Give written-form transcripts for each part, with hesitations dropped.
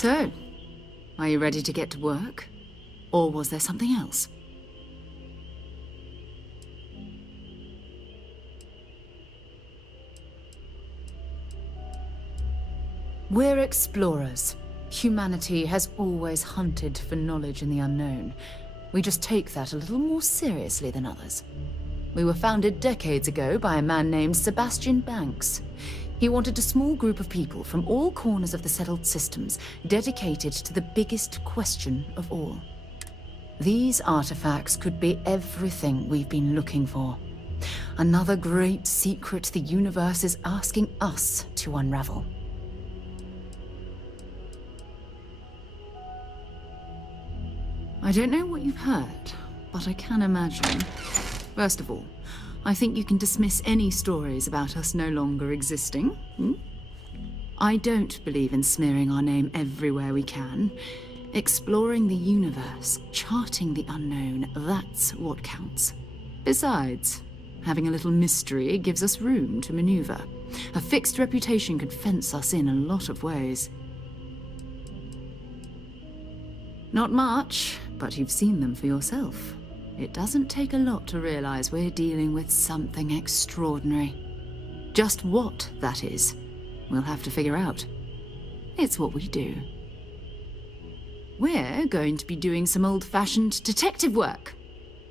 So, are you ready to get to work? Or was there something else? We're explorers. Humanity has always hunted for knowledge in the unknown. We just take that a little more seriously than others. We were founded decades ago by a man named Sebastian Banks. He wanted a small group of people from all corners of the settled systems dedicated to the biggest question of all. These artifacts could be everything we've been looking for. Another great secret the universe is asking us to unravel. I don't know what you've heard, but I can imagine. First of all, I think you can dismiss any stories about us no longer existing. I don't believe in smearing our name everywhere we can. Exploring the universe, charting the unknown, that's what counts. Besides, having a little mystery gives us room to maneuver. A fixed reputation could fence us in a lot of ways. Not much, but you've seen them for yourself. It doesn't take a lot to realize we're dealing with something extraordinary. Just what that is, we'll have to figure out. It's what we do. We're going to be doing some old-fashioned detective work.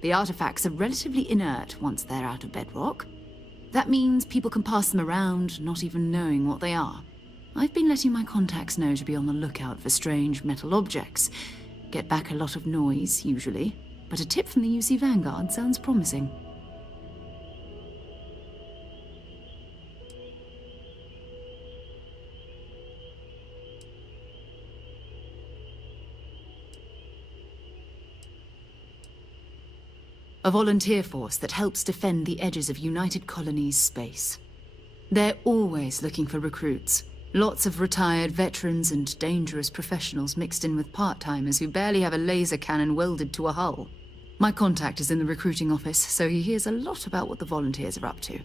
The artifacts are relatively inert once they're out of bedrock. That means people can pass them around, not even knowing what they are. I've been letting my contacts know to be on the lookout for strange metal objects. Get back a lot of noise, usually, but a tip from the UC Vanguard sounds promising. A volunteer force that helps defend the edges of United Colonies space. They're always looking for recruits. Lots of retired veterans and dangerous professionals mixed in with part-timers who barely have a laser cannon welded to a hull. My contact is in the recruiting office, so he hears a lot about what the volunteers are up to.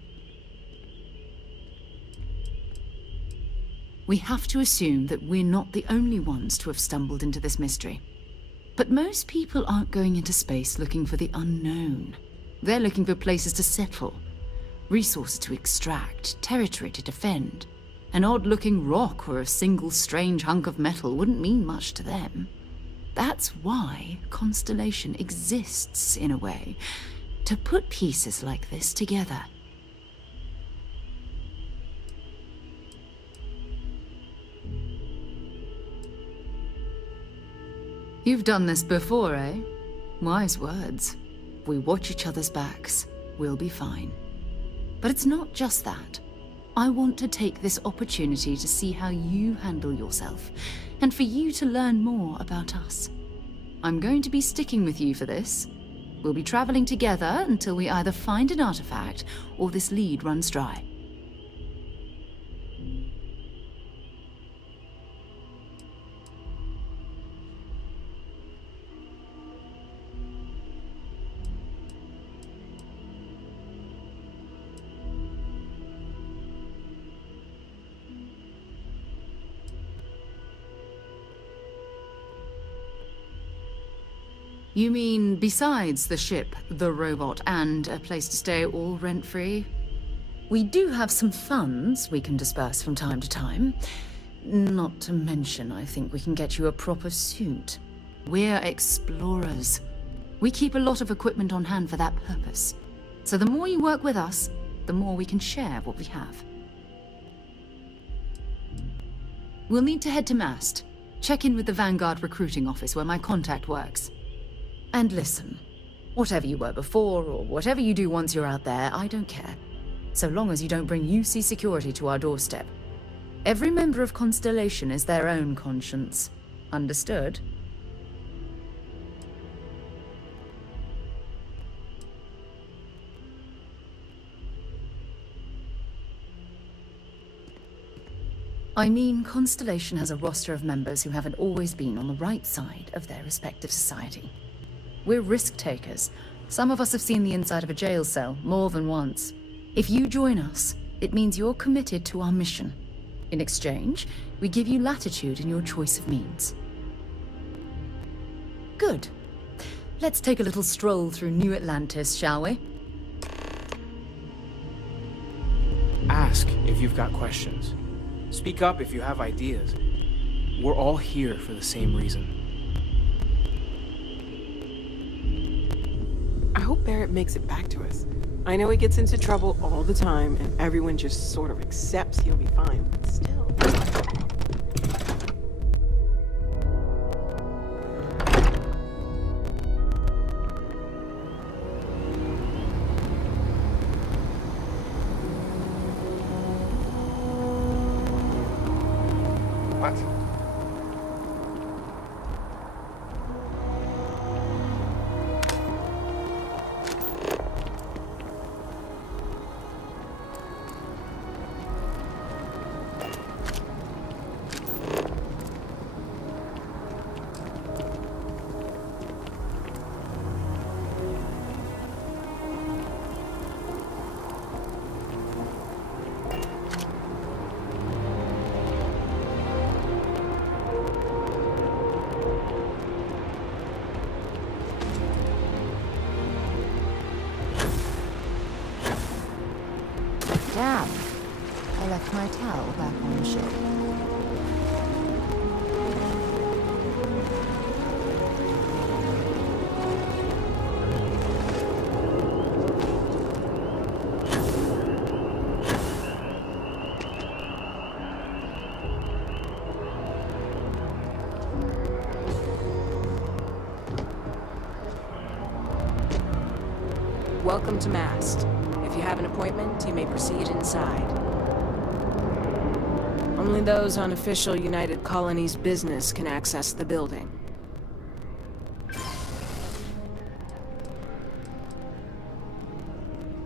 We have to assume that we're not the only ones to have stumbled into this mystery. But most people aren't going into space looking for the unknown. They're looking for places to settle, resources to extract, territory to defend. An odd-looking rock or a single strange hunk of metal wouldn't mean much to them. That's why Constellation exists, in a way, to put pieces like this together. You've done this before, eh? Wise words. If we watch each other's backs, we'll be fine. But it's not just that. I want to take this opportunity to see how you handle yourself, and for you to learn more about us. I'm going to be sticking with you for this. We'll be traveling together until we either find an artifact or this lead runs dry. You mean besides the ship, the robot, and a place to stay all rent-free? We do have some funds we can disperse from time to time. Not to mention, I think we can get you a proper suit. We're explorers. We keep a lot of equipment on hand for that purpose. So the more you work with us, the more we can share what we have. We'll need to head to Mast. Check in with the Vanguard recruiting office where my contact works. And listen, whatever you were before, or whatever you do once you're out there, I don't care. So long as you don't bring UC security to our doorstep. Every member of Constellation is their own conscience. Understood? I mean, Constellation has a roster of members who haven't always been on the right side of their respective society. We're risk-takers. Some of us have seen the inside of a jail cell more than once. If you join us, it means you're committed to our mission. In exchange, we give you latitude in your choice of means. Good. Let's take a little stroll through New Atlantis, shall we? Ask if you've got questions. Speak up if you have ideas. We're all here for the same reason. I hope Barrett makes it back to us. I know he gets into trouble all the time, and everyone just sort of accepts he'll be fine, but still. What? Damn. I left my towel back on the ship. Welcome to Mast. If you have an appointment, you may proceed inside. Only those on official United Colonies business can access the building.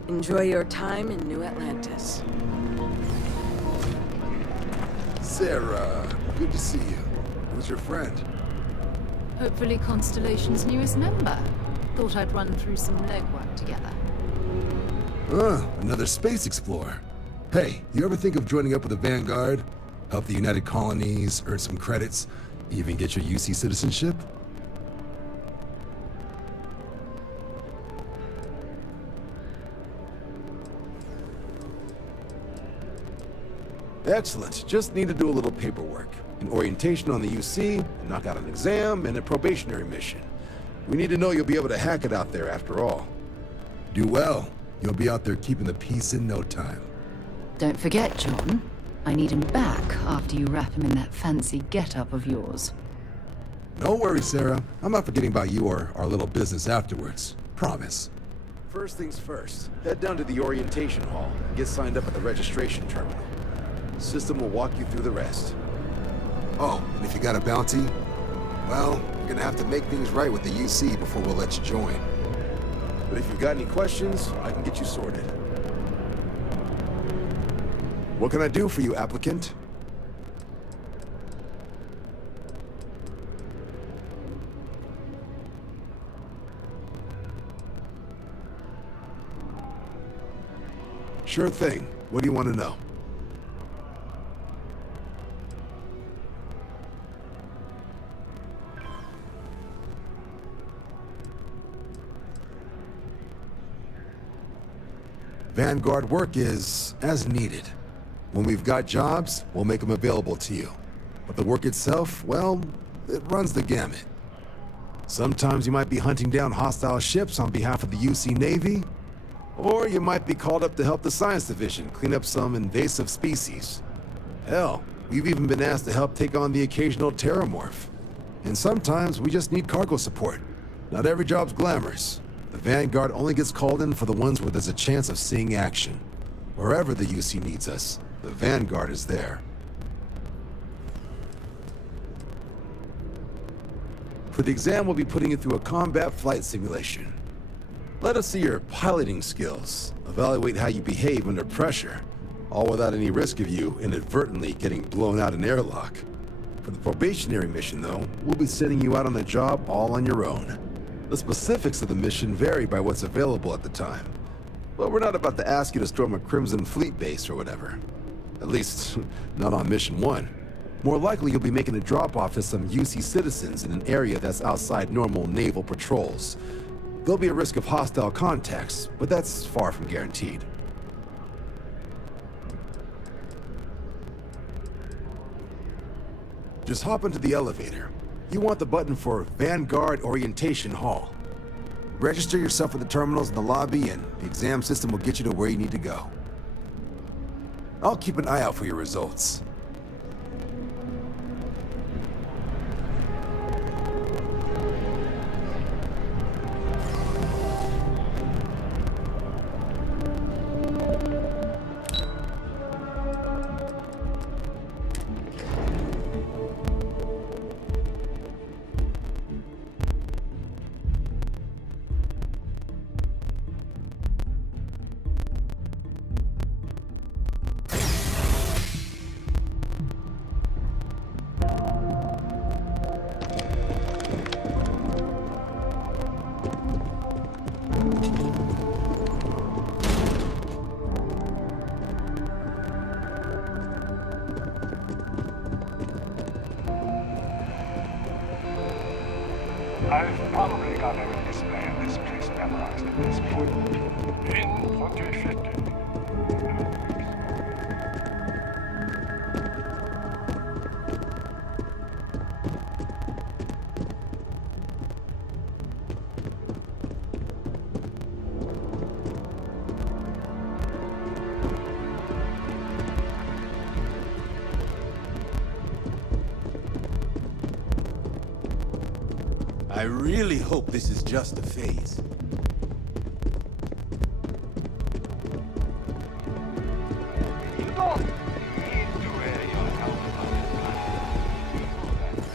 Enjoy your time in New Atlantis. Sarah, good to see you. Who's your friend? Hopefully Constellation's newest member. Thought I'd run through some legwork together. Another space explorer. Hey, you ever think of joining up with the Vanguard? Help the United Colonies, earn some credits, even get your UC citizenship? Excellent. Just need to do a little paperwork. An orientation on the UC, knock out an exam, and a probationary mission. We need to know you'll be able to hack it out there after all. Do well. You'll be out there keeping the peace in no time. Don't forget, John. I need him back after you wrap him in that fancy get-up of yours. No worries, Sarah. I'm not forgetting about you or our little business afterwards. Promise. First things first. Head down to the orientation hall and get signed up at the registration terminal. The system will walk you through the rest. Oh, and if you got a bounty, well, you're gonna have to make things right with the UC before we'll let you join. But if you've got any questions, I can get you sorted. What can I do for you, applicant? Sure thing. What do you want to know? Vanguard work is as needed. When we've got jobs, we'll make them available to you. But the work itself, well, it runs the gamut. Sometimes you might be hunting down hostile ships on behalf of the UC Navy, or you might be called up to help the Science Division clean up some invasive species. Hell, we've even been asked to help take on the occasional terramorph. And sometimes we just need cargo support. Not every job's glamorous. The Vanguard only gets called in for the ones where there's a chance of seeing action. Wherever the UC needs us, the Vanguard is there. For the exam, we'll be putting you through a combat flight simulation. Let us see your piloting skills, evaluate how you behave under pressure, all without any risk of you inadvertently getting blown out an airlock. For the probationary mission, though, we'll be sending you out on the job all on your own. The specifics of the mission vary by what's available at the time, but we're not about to ask you to storm a Crimson Fleet base or whatever. At least, not on Mission 1. More likely, you'll be making a drop-off to some UC citizens in an area that's outside normal naval patrols. There'll be a risk of hostile contacts, but that's far from guaranteed. Just hop into the elevator. You want the button for Vanguard Orientation Hall. Register yourself at the terminals in the lobby, and the exam system will get you to where you need to go. I'll keep an eye out for your results. I've probably got every display in this place memorized at this point. In 2050. I really hope this is just a phase. You don't need to wear your helmet on this planet. You know that, right?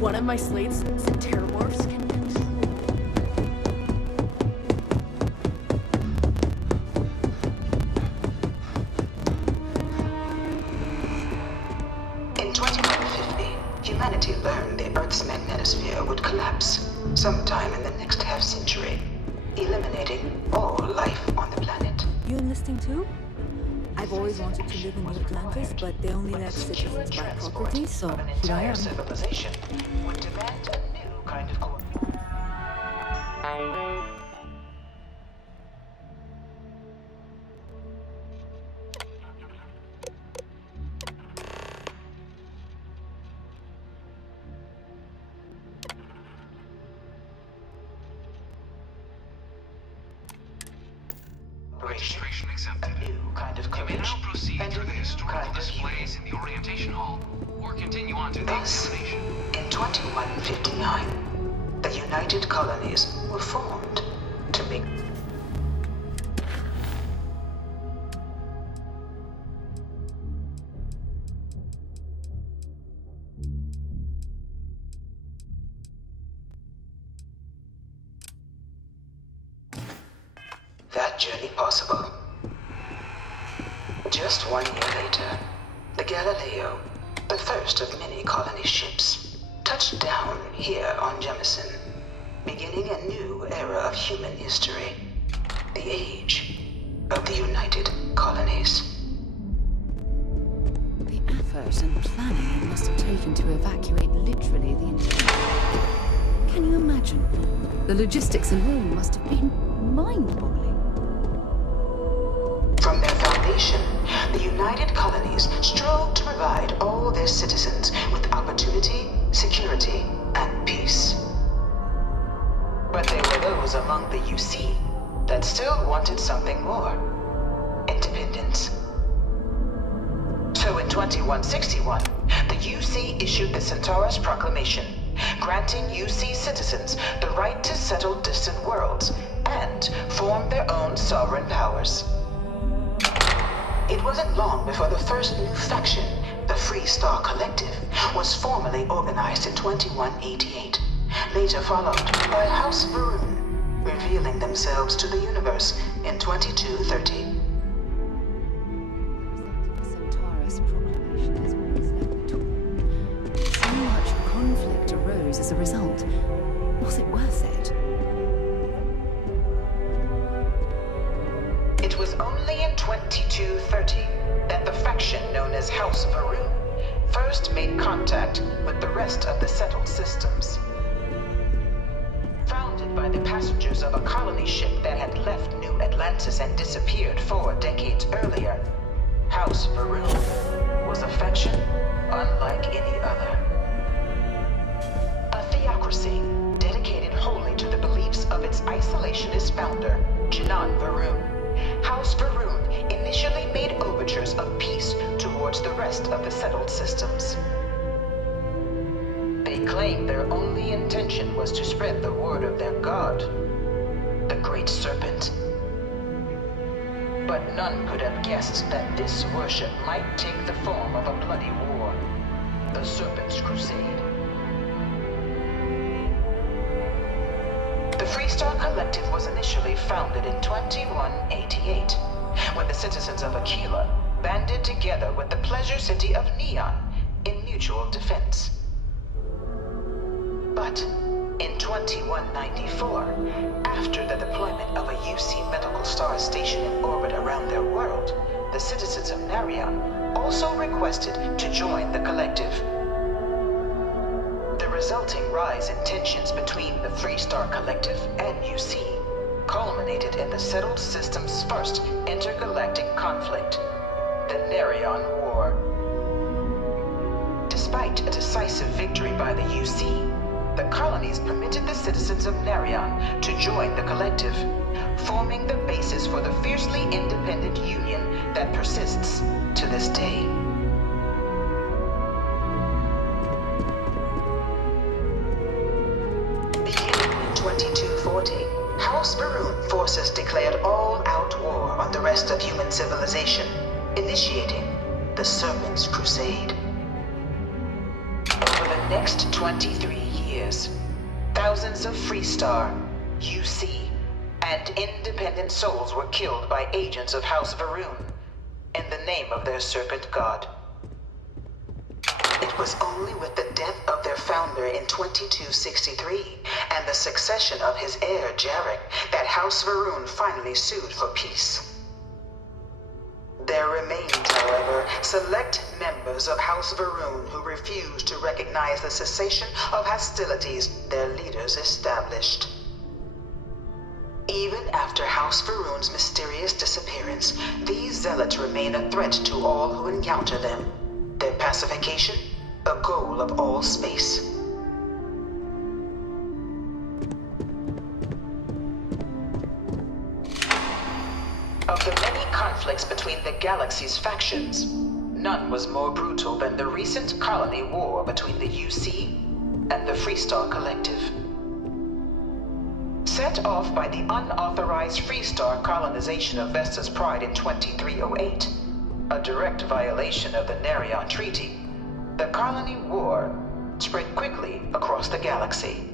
One of my slates said Terramorphs. In 2150, humanity learned the Earth's magnetosphere would collapse sometime in the next half-century, eliminating all life on the planet. You enlisting too? I've always wanted to live in New Atlantis, but they only let citizens buy property, so An here I entire am. civilization would demand a new kind of coordination. Registration accepted. A new kind of You may now courage proceed and through a the new historical kind of displays in the orientation hall, or continue on to the Thus, examination. in 2159, the United Colonies were formed to make that journey possible. Just 1 year later, the Galileo, the first of many colony ships, touched down here on Jemison, beginning a new era of human history, the age of the United Colonies. The effort and planning it must have taken to evacuate literally the entire... Can you imagine? The logistics alone must have been mind-boggling. From their foundation, the United Colonies strove to provide all their citizens with opportunity, security, and peace. But there were those among the UC that still wanted something more. Independence. So in 2161, the UC issued the Centaurus Proclamation, granting UC citizens the right to settle distant worlds and form their own sovereign powers. It wasn't long before the first new faction, the Free Star Collective, was formally organized in 2188, later followed by House Varun, revealing themselves to the universe in 2230. Centaurus proclamation has always left me torn. So much conflict arose as a result. Was it worth it? It was only in 2230 that the faction known as House Varun first made contact with the rest of the settled systems. Founded by the passengers of a colony ship that had left New Atlantis and disappeared 4 decades earlier, House Varun was a faction unlike any other. A theocracy dedicated wholly to the beliefs of its isolationist founder, Janan Varun. House Varun initially made overtures of peace towards the rest of the settled systems. They claimed their only intention was to spread the word of their god, the Great Serpent. But none could have guessed that this worship might take the form of a bloody war, the Serpent's Crusade. The Freestar Collective was initially founded in 2188, when the citizens of Aquila banded together with the pleasure city of Neon in mutual defense. But in 2194, after the deployment of a UC medical star station in orbit around their world, the citizens of Narion also requested to join the collective. The resulting rise in tensions between the Freestar Collective and UC culminated in the settled system's first intergalactic conflict, the Narion War. Despite a decisive victory by the UC, the colonies permitted the citizens of Narion to join the collective, forming the basis for the fiercely independent union that persists to this day. Beginning in 2240, House Varun forces declared all-out war on the rest of human civilization, initiating the Serpent's Crusade. Over the next 23 years, thousands of Freestar, UC, and independent souls were killed by agents of House Varun in the name of their serpent god. It was only with the death of their founder in 2263 and the succession of his heir Jarek that House Varun finally sued for peace. There remained, however, select members of House Varun who refused to recognize the cessation of hostilities their leaders established. Even after House Varun's mysterious disappearance, these zealots remain a threat to all who encounter them. Their pacification, a goal of all space. Of the many conflicts between the galaxy's factions, none was more brutal than the recent colony war between the UC and the Freestar Collective. Set off by the unauthorized Freestar colonization of Vesta's Pride in 2308, a direct violation of the Narion Treaty, the colony war spread quickly across the galaxy.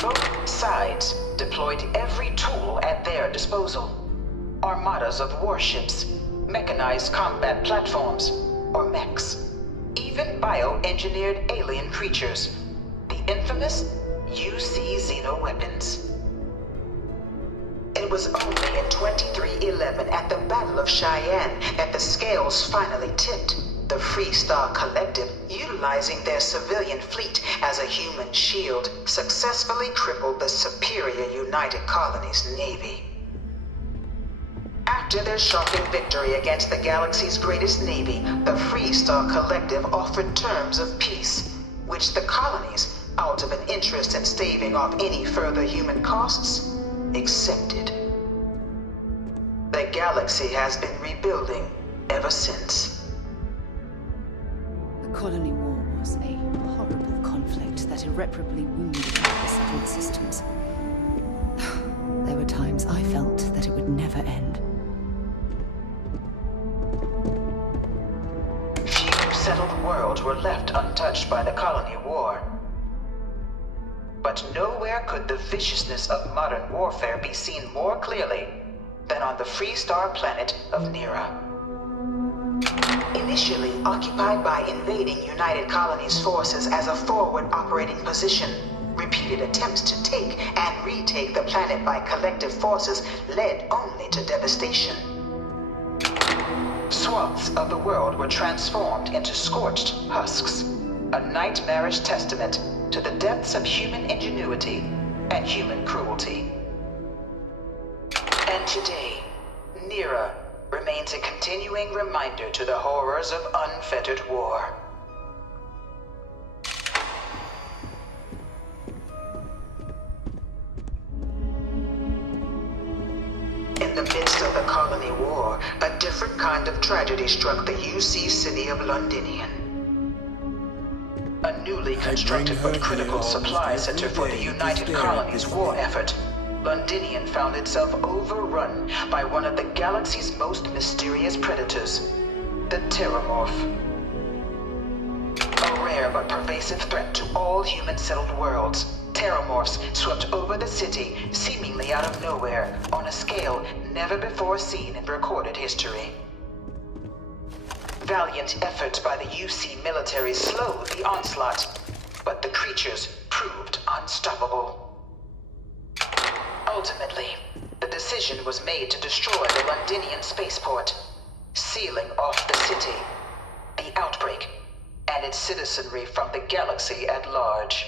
Both sides deployed every tool at their disposal. Armadas of warships, mechanized combat platforms, or mechs, even bioengineered alien creatures, the infamous UC xenoweapons. It was only in 2311 at the Battle of Cheyenne that the scales finally tipped. The Freestar Collective, utilizing their civilian fleet as a human shield, successfully crippled the superior United Colonies Navy. After their shocking victory against the galaxy's greatest navy, the Freestar Collective offered terms of peace, which the colonies, out of an interest in staving off any further human costs, accepted. The galaxy has been rebuilding ever since. The colony war was a horrible conflict that irreparably wounded the settled systems. There were times I felt that it would never end. Few settled worlds were left untouched by the colony war. But nowhere could the viciousness of modern warfare be seen more clearly than on the Freestar planet of Nira. Initially occupied by invading United Colonies forces as a forward operating position, repeated attempts to take and retake the planet by collective forces led only to devastation. Swaths of the world were transformed into scorched husks, a nightmarish testament to the depths of human ingenuity and human cruelty. And today, Nira remains a continuing reminder to the horrors of unfettered war. In the midst of the colony war, a different kind of tragedy struck the UC city of Londinian. A newly constructed but critical supply center for the United Colonies war effort, Londinian found itself overrun by one of the galaxy's most mysterious predators, the Terramorph. A rare but pervasive threat to all human-settled worlds, Terramorphs swept over the city, seemingly out of nowhere, on a scale never before seen in recorded history. Valiant efforts by the UC military slowed the onslaught, but the creatures proved unstoppable. Ultimately, the decision was made to destroy the Londinian spaceport, sealing off the city, the outbreak, and its citizenry from the galaxy at large.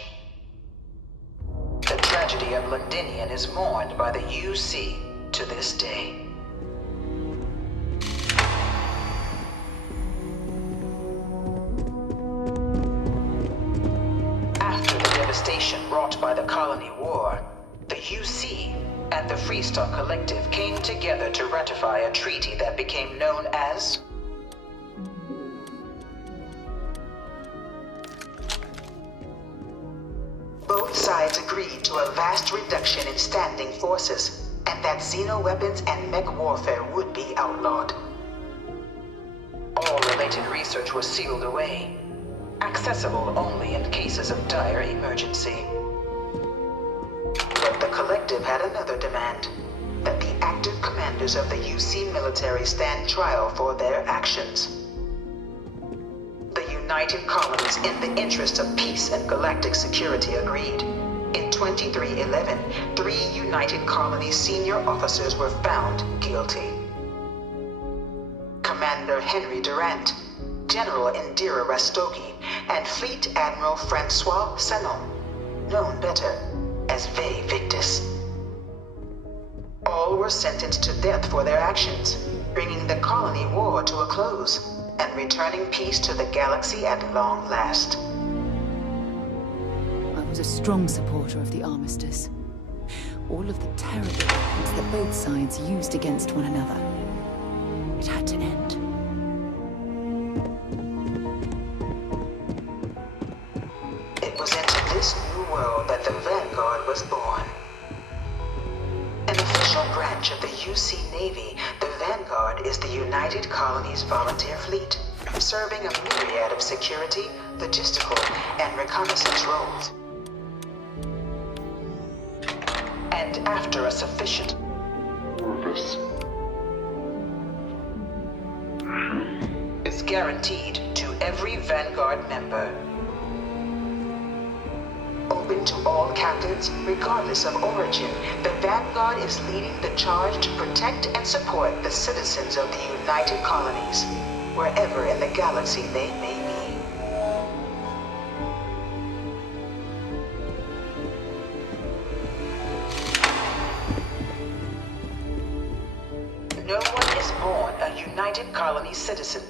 The tragedy of Londinian is mourned by the UC to this day. After the devastation wrought by the colony war, the UC and the Freestar Collective came together to ratify a treaty that became known as both sides agreed to a vast reduction in standing forces, and that xenoweapons and mech warfare would be outlawed. All related research was sealed away, accessible only in cases of dire emergency. But the Collective had another demand, that the active commanders of the UC military stand trial for their actions. The United Colonies, in the interest of peace and galactic security, agreed. In 2311, 3 United Colonies senior officers were found guilty. Commander Henry Durant, General Indira Rastogi, and Fleet Admiral Francois Sanon, known better as Ve Victus. All were sentenced to death for their actions, bringing the colony war to a close and returning peace to the galaxy at long last. I was a strong supporter of the armistice. All of the terrible weapons that both sides used against one another. It had to end. It was into this new world that the Vanguard was born. An official branch of the UC Navy, the Vanguard is the United Colonies Volunteer Fleet, serving a myriad of security, logistical, and reconnaissance roles. And after a sufficient service is guaranteed to every Vanguard member. Open to all captains, regardless of origin, the Vanguard is leading the charge to protect and support the citizens of the United Colonies, wherever in the galaxy they may be. No one is born a United Colony citizen.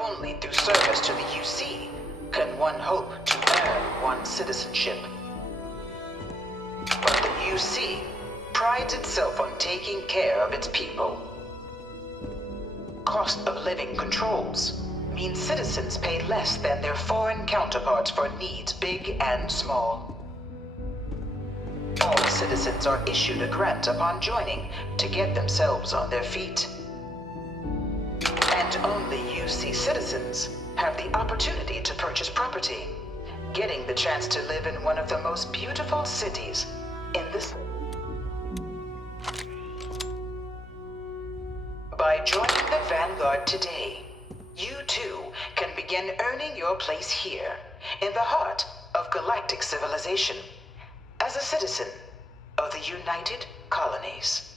Only through service to the UC can one hope to earn one's citizenship. But the UC prides itself on taking care of its people. Cost of living controls mean citizens pay less than their foreign counterparts for needs big and small. All citizens are issued a grant upon joining to get themselves on their feet. And only UC citizens have the opportunity to purchase property, getting the chance to live in one of the most beautiful cities in this. By joining the Vanguard today, you too can begin earning your place here, in the heart of galactic civilization, as a citizen of the United Colonies.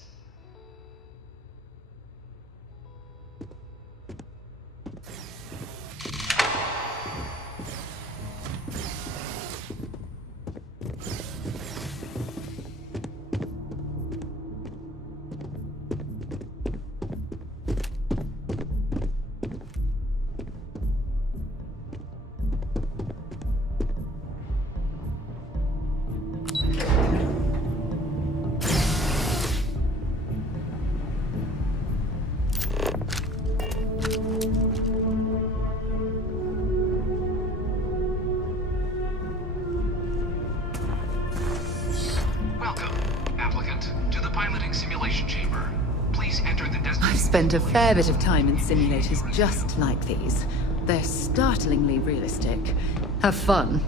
I've spent a fair bit of time in simulators just like these. They're startlingly realistic. Have fun.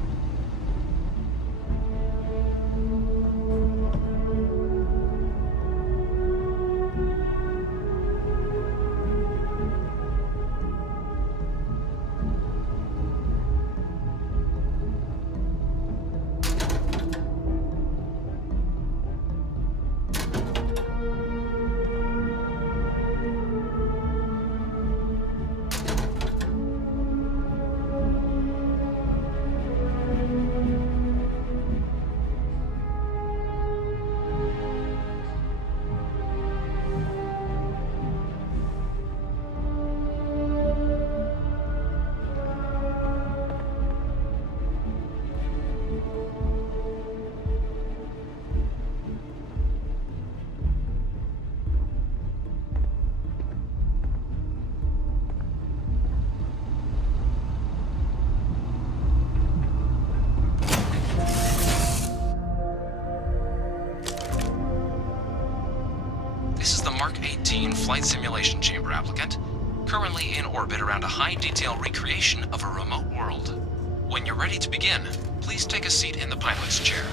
Mark 18 Flight Simulation Chamber applicant, currently in orbit around a high-detail recreation of a remote world. When you're ready to begin, please take a seat in the pilot's chair.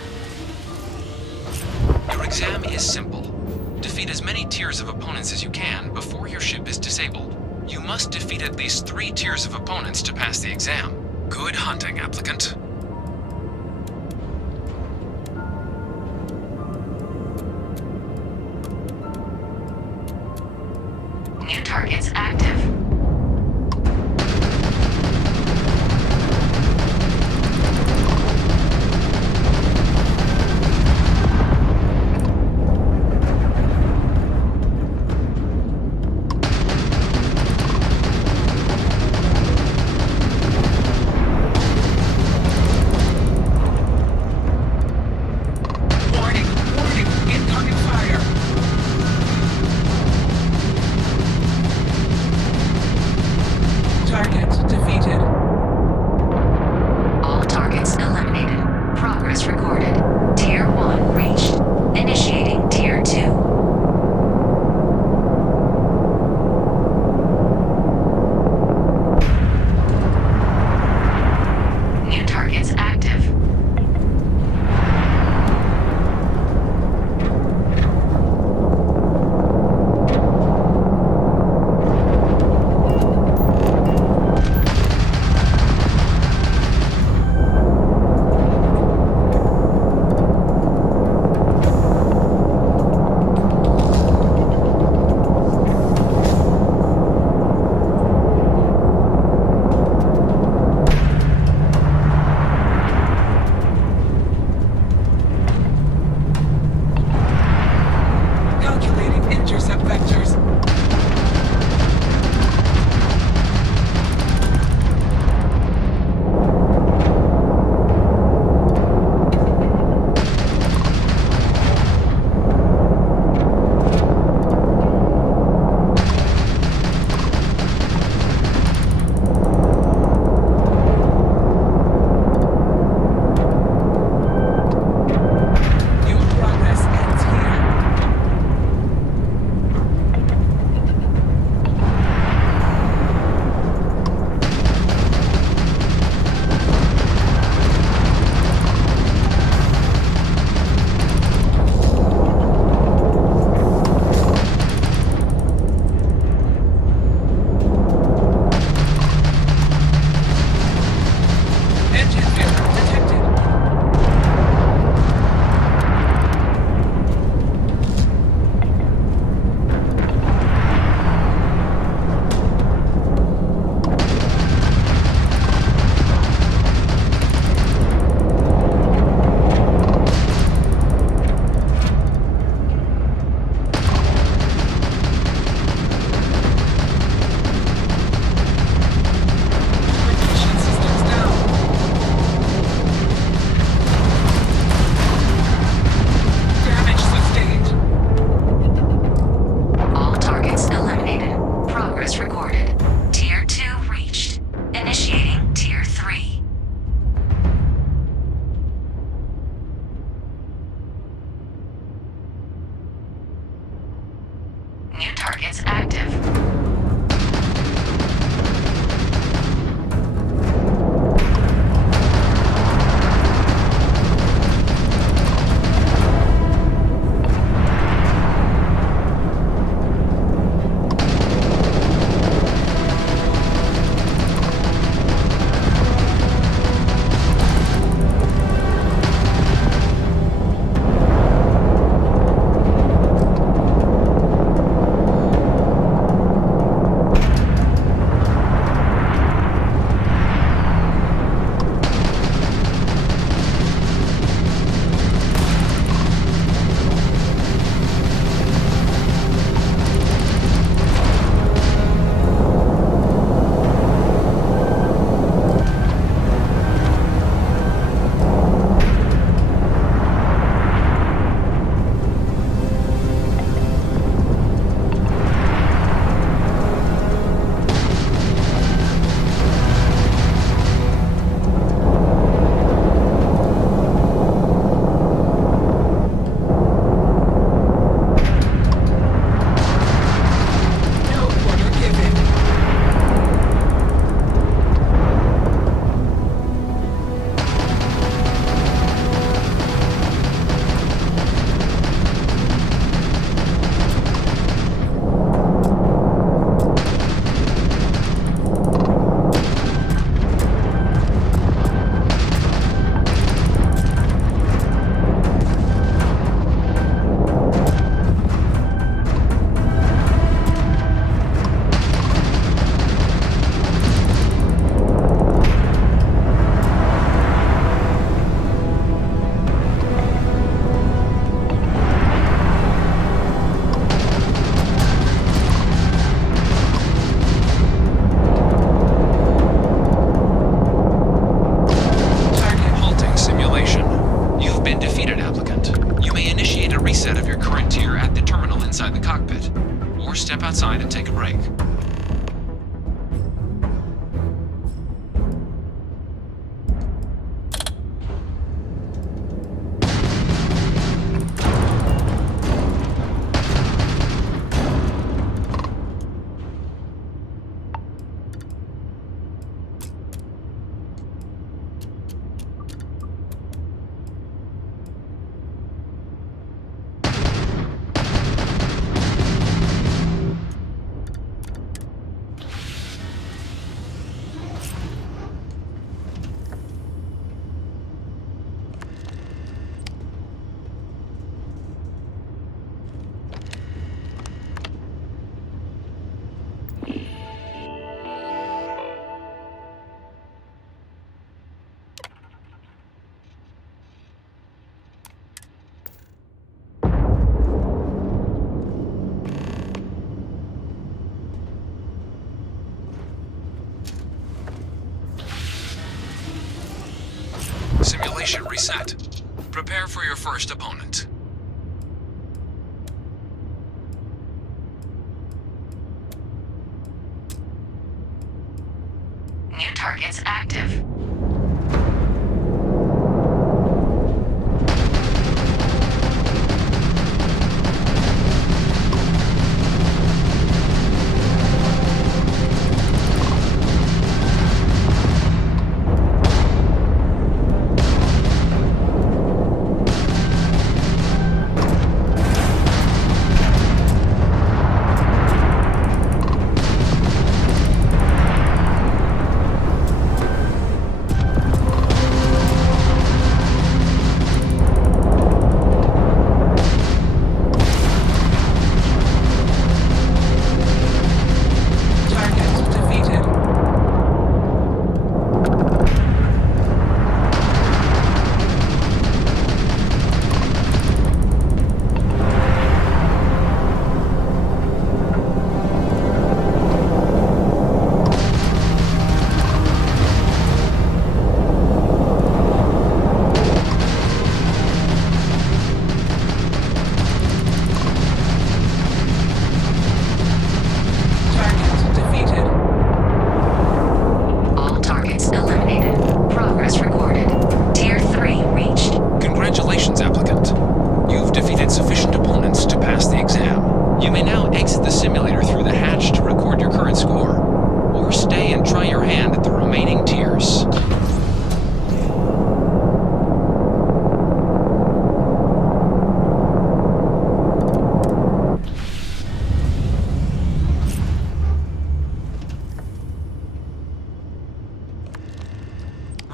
Your exam is simple. Defeat as many tiers of opponents as you can before your ship is disabled. You must defeat at least 3 tiers of opponents to pass the exam. Good hunting, applicant. New targets active. status recorded. Tier 2 reached. Initiating Tier 3. New targets active. outside and take a break. Simulation reset. Prepare for your first opponent. New targets active.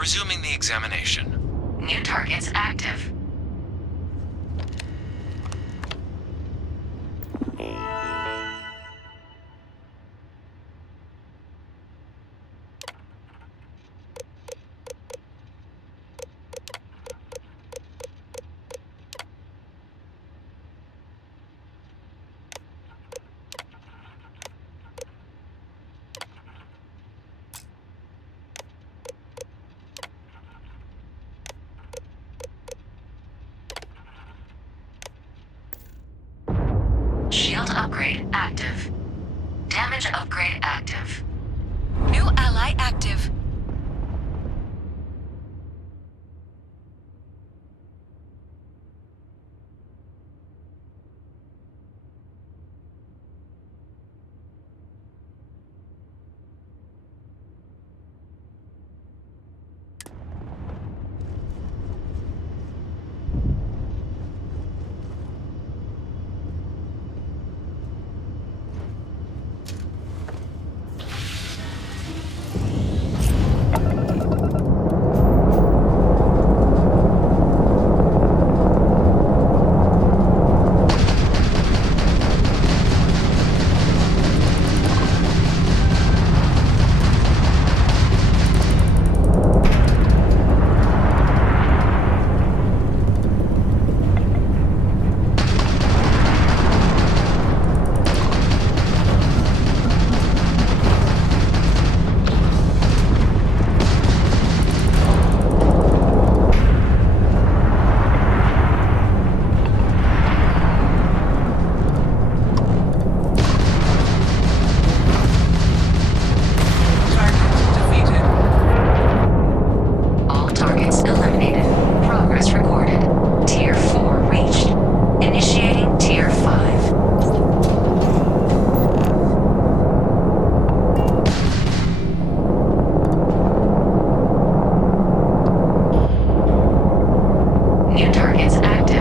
Resuming the examination. New targets active. Shield upgrade active. Damage upgrade active. New ally active. All targets eliminated. Progress recorded. Tier 4 reached. Initiating Tier 5. New targets active.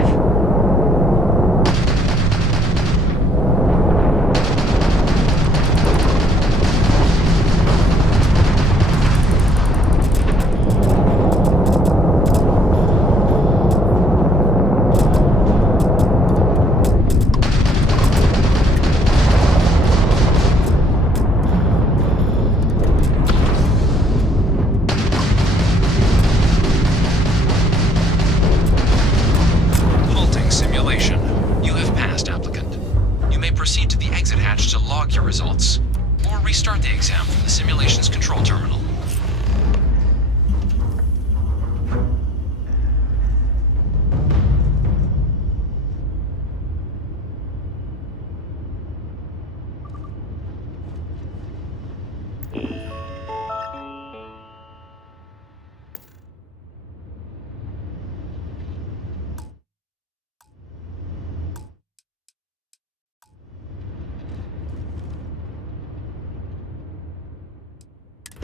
Halting simulation. You have passed, applicant. You may proceed to the exit hatch to log your results, or restart the exam from the simulation's control terminal.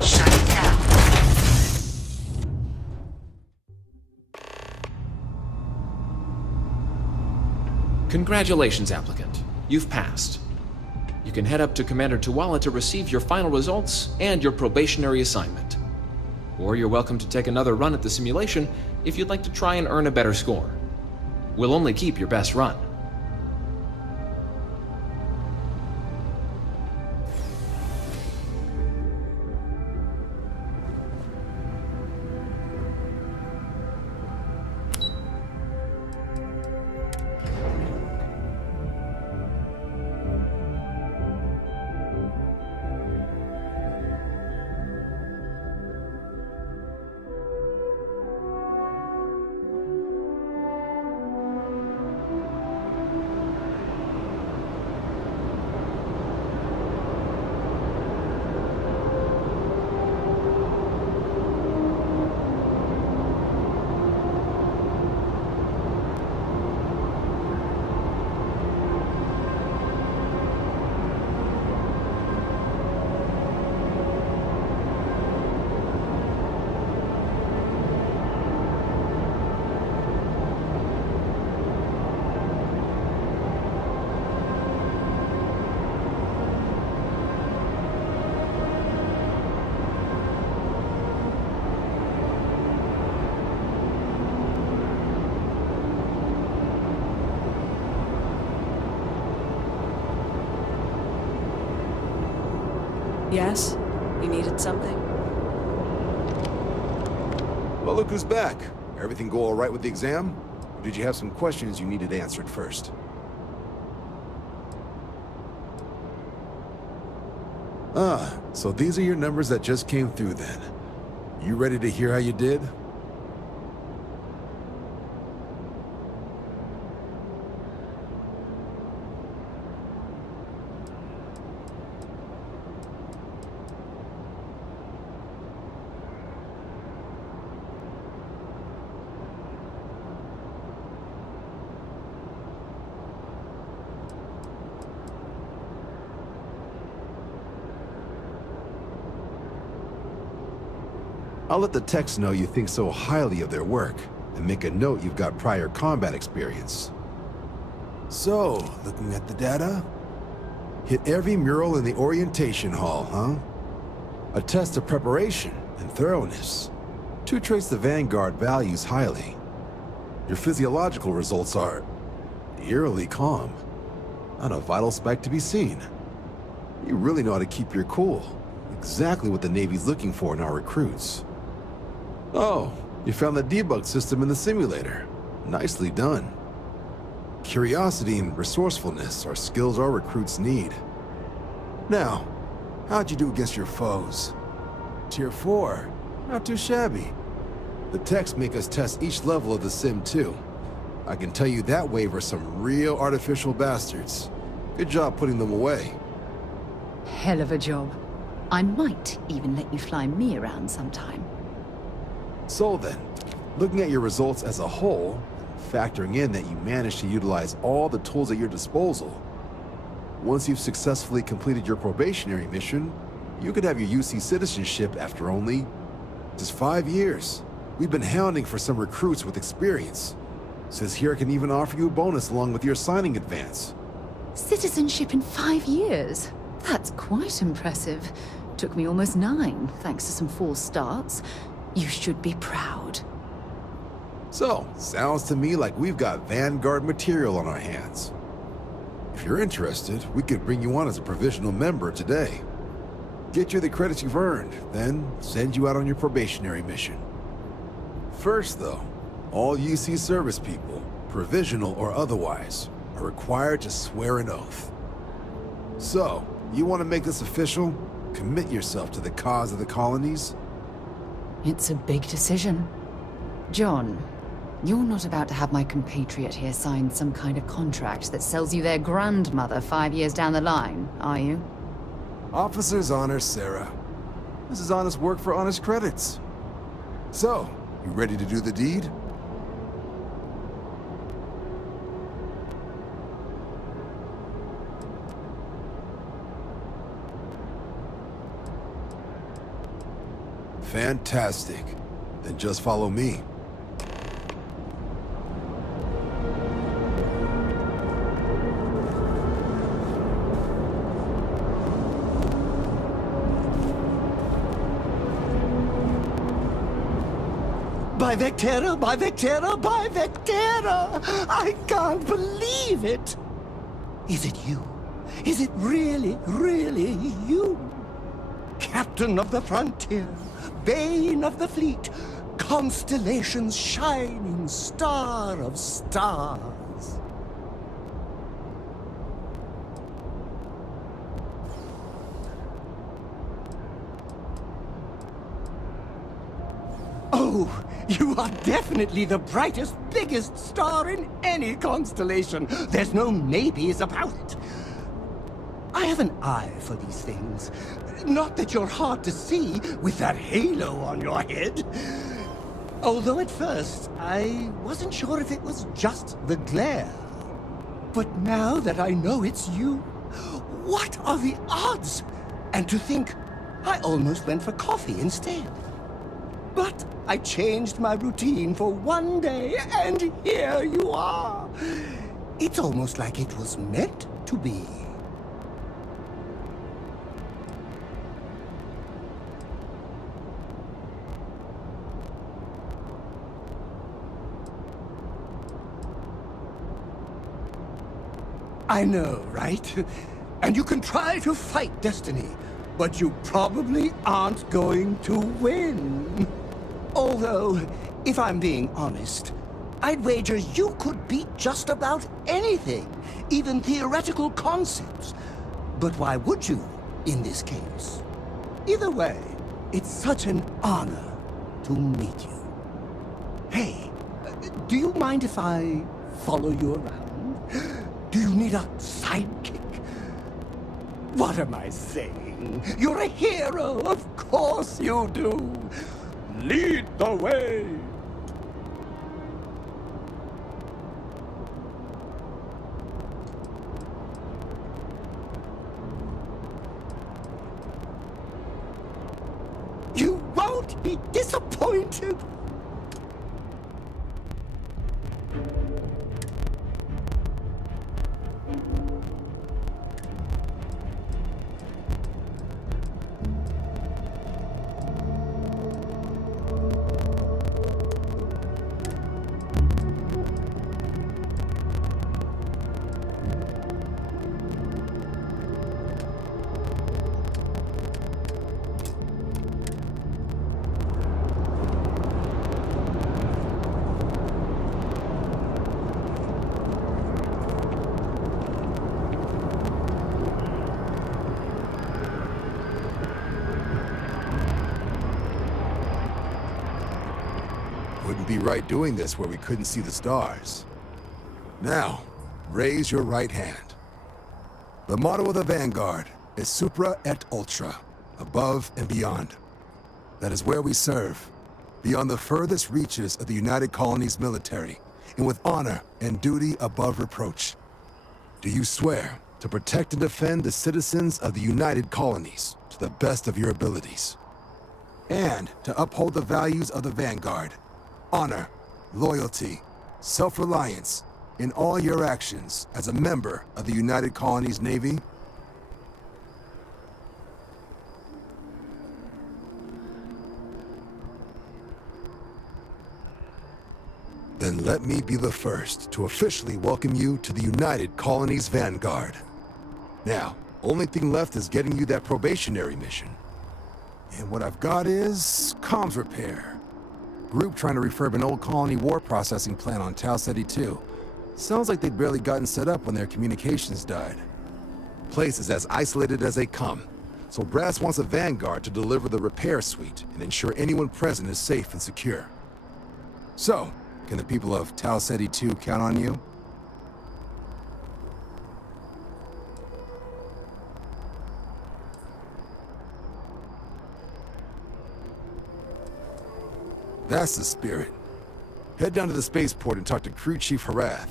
Shutting down. Congratulations, applicant. You've passed. You can head up to Commander Tuwala to receive your final results and your probationary assignment. Or you're welcome to take another run at the simulation if you'd like to try and earn a better score. We'll only keep your best run. Yes? You needed something? Well, look who's back. Everything go all right with the exam? Or did you have some questions you needed answered first? Ah, so these are your numbers that just came through then. You ready to hear how you did? I'll let the techs know you think so highly of their work, and make a note you've got prior combat experience. So, looking at the data? Hit every mural in the orientation hall, huh? A test of preparation and thoroughness. Two traits the Vanguard values highly. Your physiological results are eerily calm. Not a vital spike to be seen. You really know how to keep your cool. Exactly what the Navy's looking for in our recruits. Oh, you found the debug system in the simulator. Nicely done. Curiosity and resourcefulness are skills our recruits need. Now, how'd you do against your foes? Tier 4, not too shabby. The techs make us test each level of the sim too. I can tell you that wave are some real artificial bastards. Good job putting them away. Hell of a job. I might even let you fly me around sometime. So then, looking at your results as a whole, factoring in that you managed to utilize all the tools at your disposal, once you've successfully completed your probationary mission, you could have your UC citizenship after only just 5 years. We've been hounding for some recruits with experience. Says here I can even offer you a bonus along with your signing advance. Citizenship in 5 years? That's quite impressive. Took me almost 9, thanks to some false starts. You should be proud. So, sounds to me like we've got Vanguard material on our hands. If you're interested, we could bring you on as a provisional member today. Get you the credits you've earned, then send you out on your probationary mission. First though, all UC service people, provisional or otherwise, are required to swear an oath. So, you want to make this official? Commit yourself to the cause of the colonies? It's a big decision. John, you're not about to have my compatriot here sign some kind of contract that sells you their grandmother 5 years down the line, are you? Officer's honor, Sarah. This is honest work for honest credits. So, you ready to do the deed? Fantastic. Then just follow me. By Vectera, by Vectera, by Vectera! I can't believe it! Is it you? Is it really, really you? Captain of the frontier, bane of the fleet, constellation's shining star of stars. Oh, you are definitely the brightest, biggest star in any constellation. There's no maybes about it. I have an eye for these things. Not that you're hard to see with that halo on your head. Although at first, I wasn't sure if it was just the glare. But now that I know it's you, what are the odds? And to think, I almost went for coffee instead. But I changed my routine for one day, and here you are. It's almost like it was meant to be. I know, right? And you can try to fight destiny, but you probably aren't going to win. Although, if I'm being honest, I'd wager you could beat just about anything, even theoretical concepts. But why would you, in this case? Either way, it's such an honor to meet you. Hey, do you mind if I follow you around? Do you need a sidekick? What am I saying? You're a hero, of course you do. Lead the way. You won't be disappointed. Wouldn't be right doing this where we couldn't see the stars. Now, raise your right hand. The motto of the Vanguard is Supra et Ultra, above and beyond. That is where we serve, beyond the furthest reaches of the United Colonies military, and with honor and duty above reproach. Do you swear to protect and defend the citizens of the United Colonies to the best of your abilities? And to uphold the values of the Vanguard, honor, loyalty, self-reliance in all your actions as a member of the United Colonies Navy? Then let me be the first to officially welcome you to the United Colonies Vanguard. Now, only thing left is getting you that probationary mission. And what I've got is comms repair. Group trying to refurb an old colony war processing plant on Tau Ceti 2. Sounds like they'd barely gotten set up when their communications died. Place is as isolated as they come, so Brass wants a Vanguard to deliver the repair suite and ensure anyone present is safe and secure. So, can the people of Tau Ceti 2 count on you? That's the spirit. Head down to the spaceport and talk to Crew Chief Harath.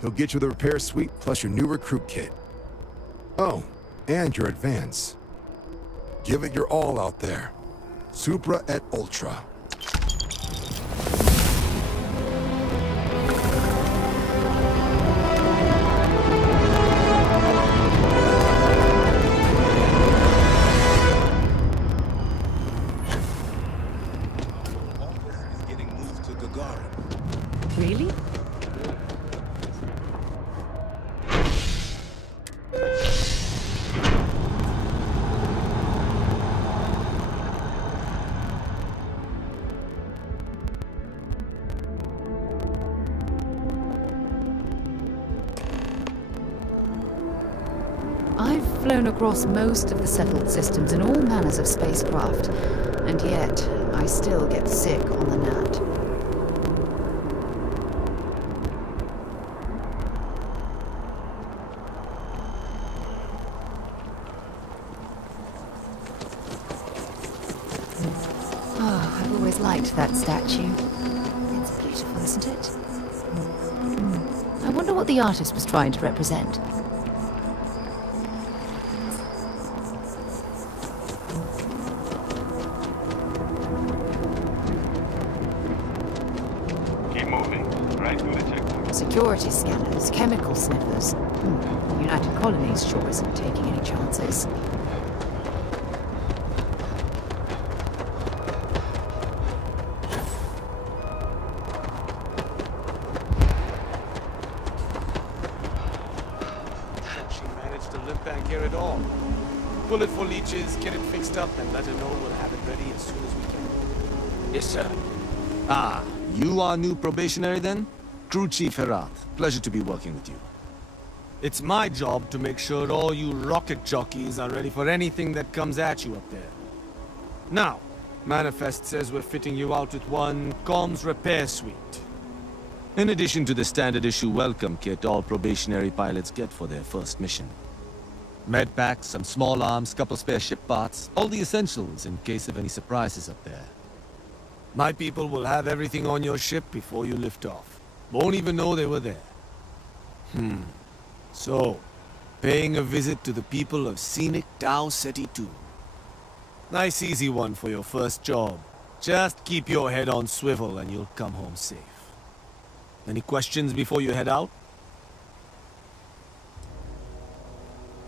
He'll get you the repair suite plus your new recruit kit. Oh, and your advance. Give it your all out there. Supra et Ultra. Really? I've flown across most of the settled systems in all manners of spacecraft, and yet I still get sick on the gnat. I've always liked that statue. It's beautiful, isn't it? I wonder what the artist was trying to represent. Keep moving. Right through the checkpoint. Security scanners, chemical sniffers. The United Colonies sure isn't taking any chances. pull it for leeches, get it fixed up, and let her know we'll have it ready as soon as we can. Yes, sir. Ah, you are new probationary then? Crew Chief Herat. Pleasure to be working with you. It's my job to make sure all you rocket jockeys are ready for anything that comes at you up there. Now, Manifest says we're fitting you out with one comms repair suite. In addition to the standard issue welcome kit all probationary pilots get for their first mission. Med packs, some small arms, couple spare ship parts, all the essentials in case of any surprises up there. My people will have everything on your ship before you lift off. Won't even know they were there. So, paying a visit to the people of scenic Tau Ceti 2. Nice easy one for your first job. Just keep your head on swivel and you'll come home safe. Any questions before you head out?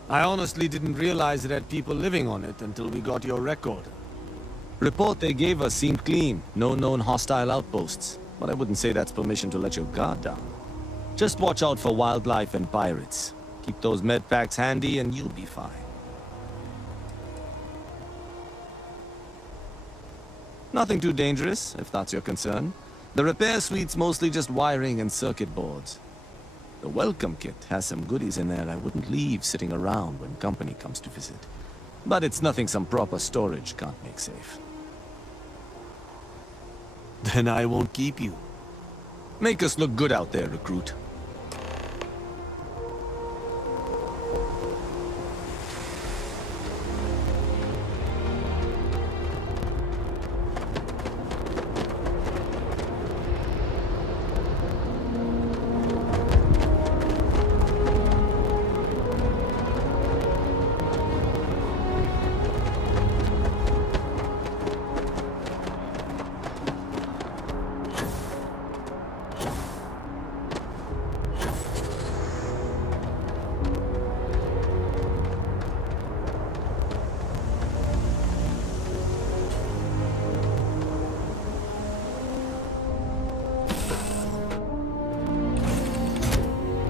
I honestly didn't realize it had people living on it until we got your record. Report they gave us seemed clean. No known hostile outposts. But I wouldn't say that's permission to let your guard down. Just watch out for wildlife and pirates. Keep those med packs handy and you'll be fine. Nothing too dangerous, if that's your concern. The repair suite's mostly just wiring and circuit boards. The welcome kit has some goodies in there I wouldn't leave sitting around when company comes to visit. But it's nothing some proper storage can't make safe. Then I won't keep you. Make us look good out there, recruit.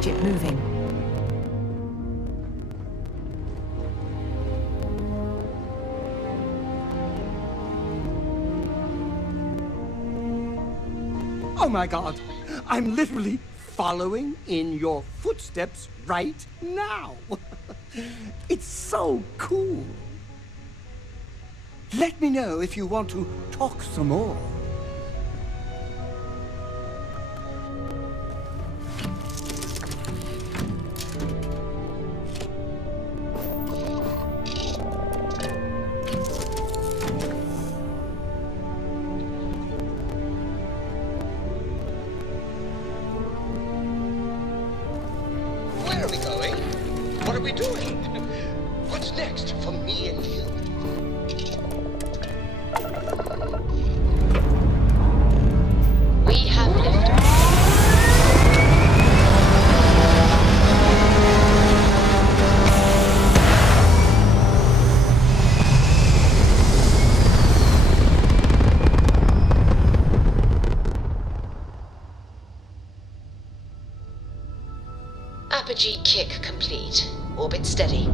Ship moving. Oh my god! I'm literally following in your footsteps right now! It's so cool! Let me know if you want to talk some more. Where are we going? What are we doing? What's next for me and you? We have liftoff. Apogee kick complete. Orbit steady.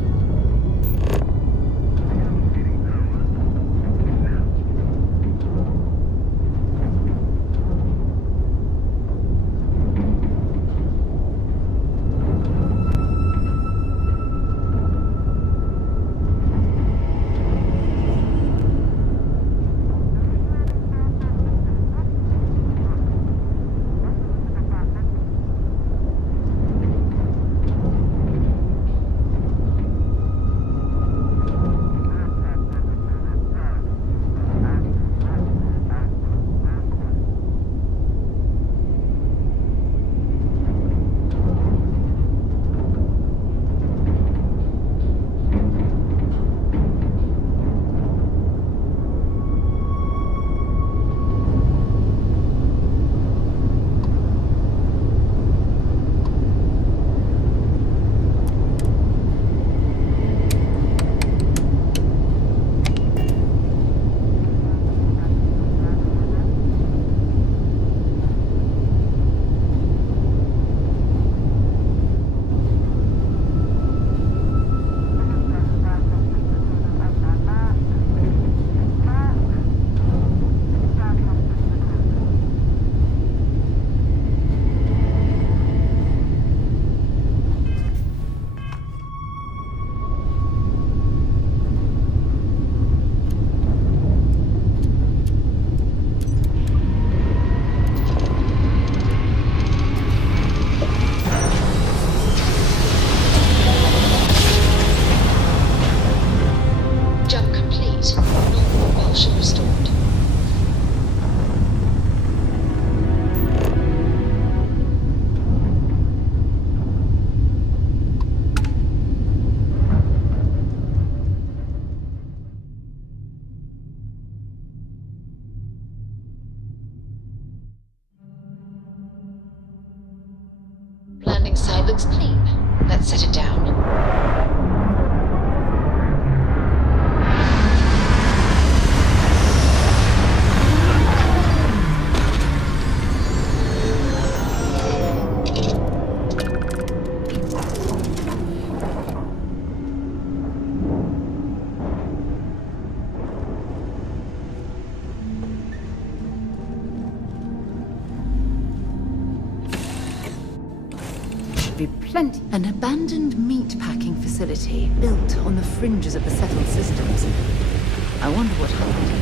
propulsion restored. Landing site looks clean. Let's set it down. Be plenty. An abandoned meat-packing facility built on the fringes of the settled systems. I wonder what happened.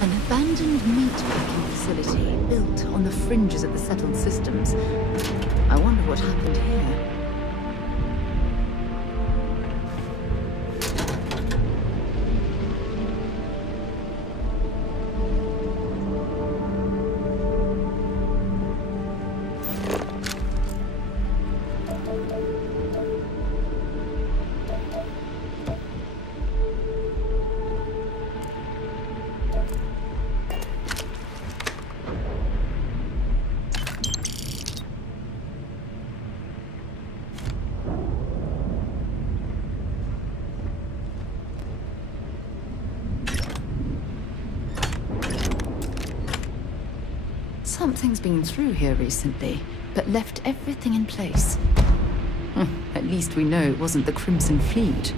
An abandoned meat-packing facility built on the fringes of the settled systems. I wonder what happened here. Something's been through here recently, but left everything in place. At least we know it wasn't the Crimson Fleet.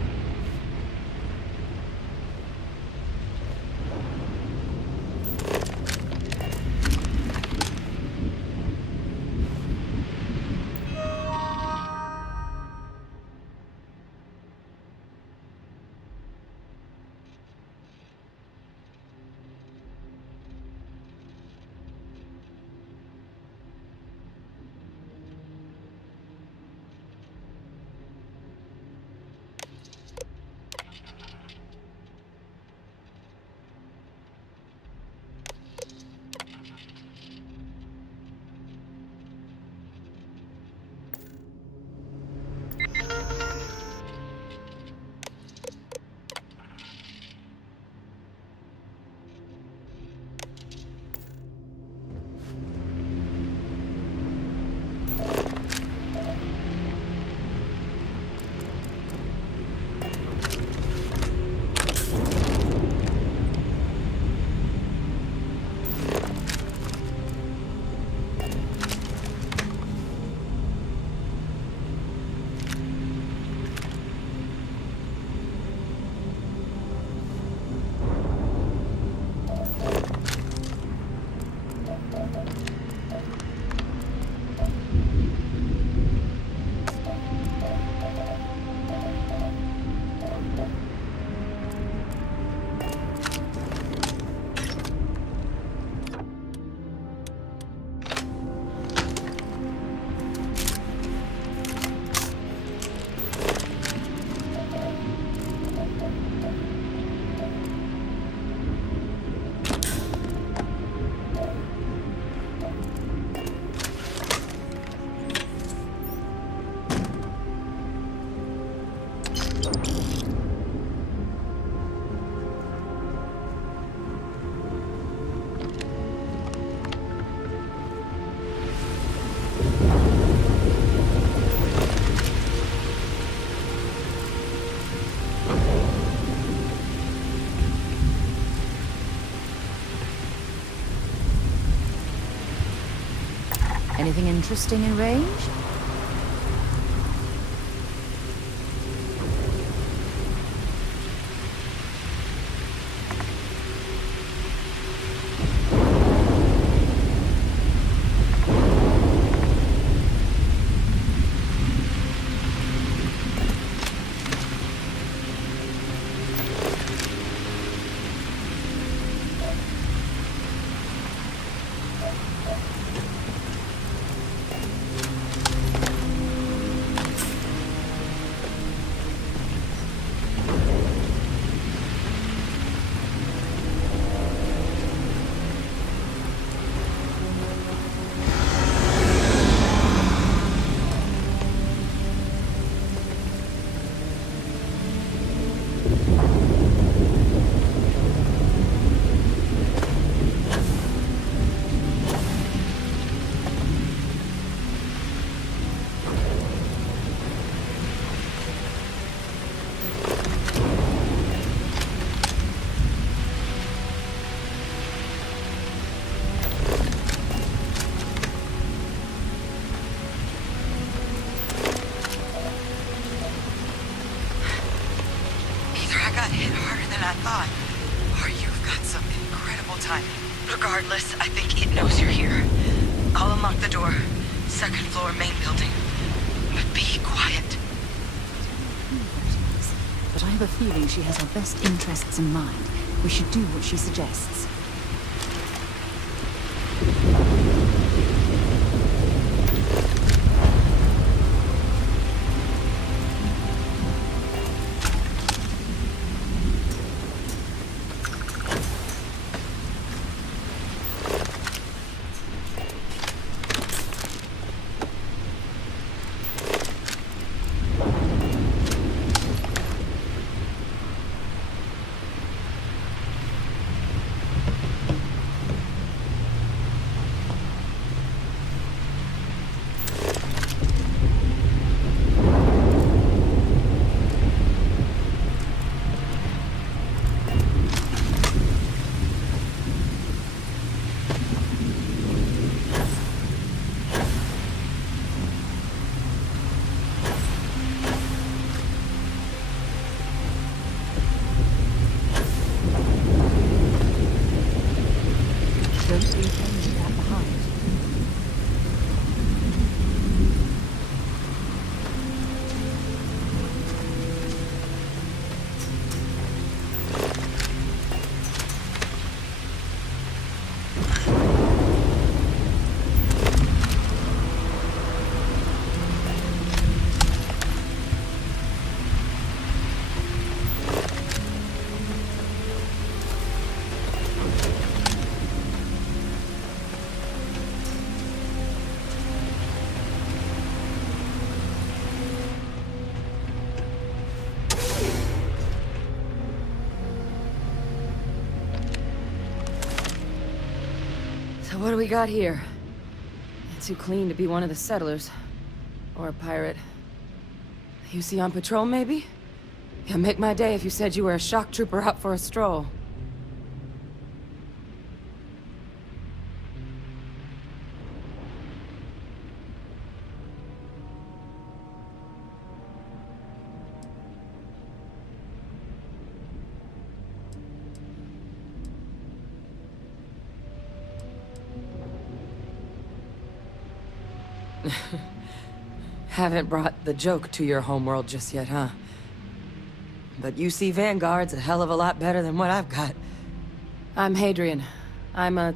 Anything interesting in range? Regardless, I think it knows you're here. I'll unlock the door. Second floor, main building. But be quiet. But I have a feeling she has our best interests in mind. We should do what she suggests. So what do we got here? Too clean to be one of the settlers. Or a pirate. You see on patrol, maybe? Yeah, make my day if you said you were a shock trooper out for a stroll. Haven't brought the joke to your homeworld just yet, huh? But UC Vanguard's a hell of a lot better than what I've got. I'm Hadrian. I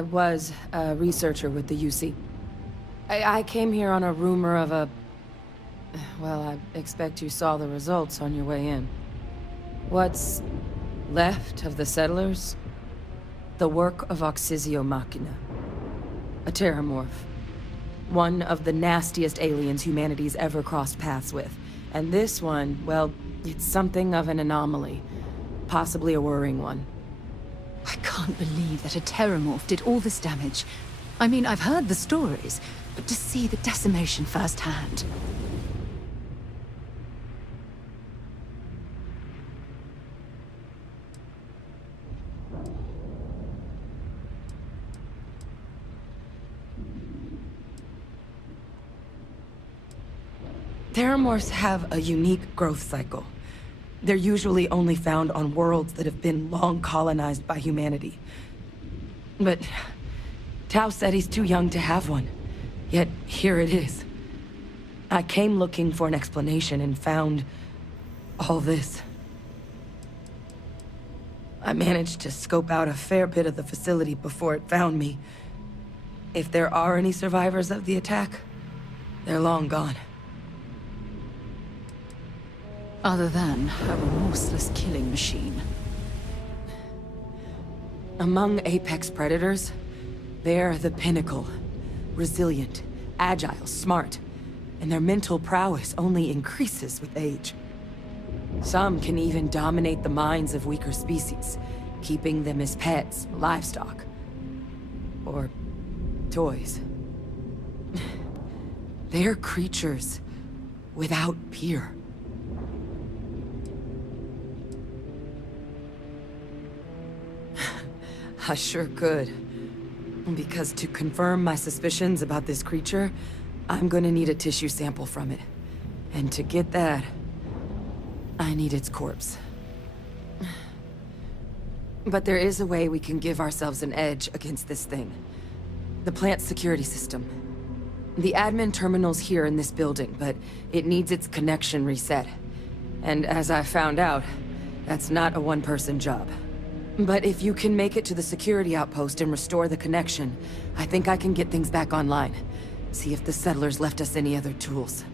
was a researcher with the UC. I came here on a rumor of a... Well, I expect you saw the results on your way in. What's left of the settlers? The work of Oxysio Machina. A terramorph. One of the nastiest aliens humanity's ever crossed paths with. And this one, well, it's something of an anomaly. Possibly a worrying one. I can't believe that a terramorph did all this damage. I mean, I've heard the stories, but to see the decimation firsthand... Terramorphs have a unique growth cycle. They're usually only found on worlds that have been long colonized by humanity. But Tao said he's too young to have one. Yet here it is. I came looking for an explanation and found all this. I managed to scope out a fair bit of the facility before it found me. If there are any survivors of the attack, they're long gone. Other than a remorseless killing machine. Among apex predators, they're the pinnacle. Resilient, agile, smart, and their mental prowess only increases with age. Some can even dominate the minds of weaker species, keeping them as pets, livestock, or toys. They're creatures without peer. I sure could. Because to confirm my suspicions about this creature, I'm gonna need a tissue sample from it. And to get that, I need its corpse. But there is a way we can give ourselves an edge against this thing. The plant's security system. The admin terminal's here in this building, but it needs its connection reset. And as I found out, that's not a one-person job. But if you can make it to the security outpost and restore the connection, I think I can get things back online. See if the settlers left us any other tools.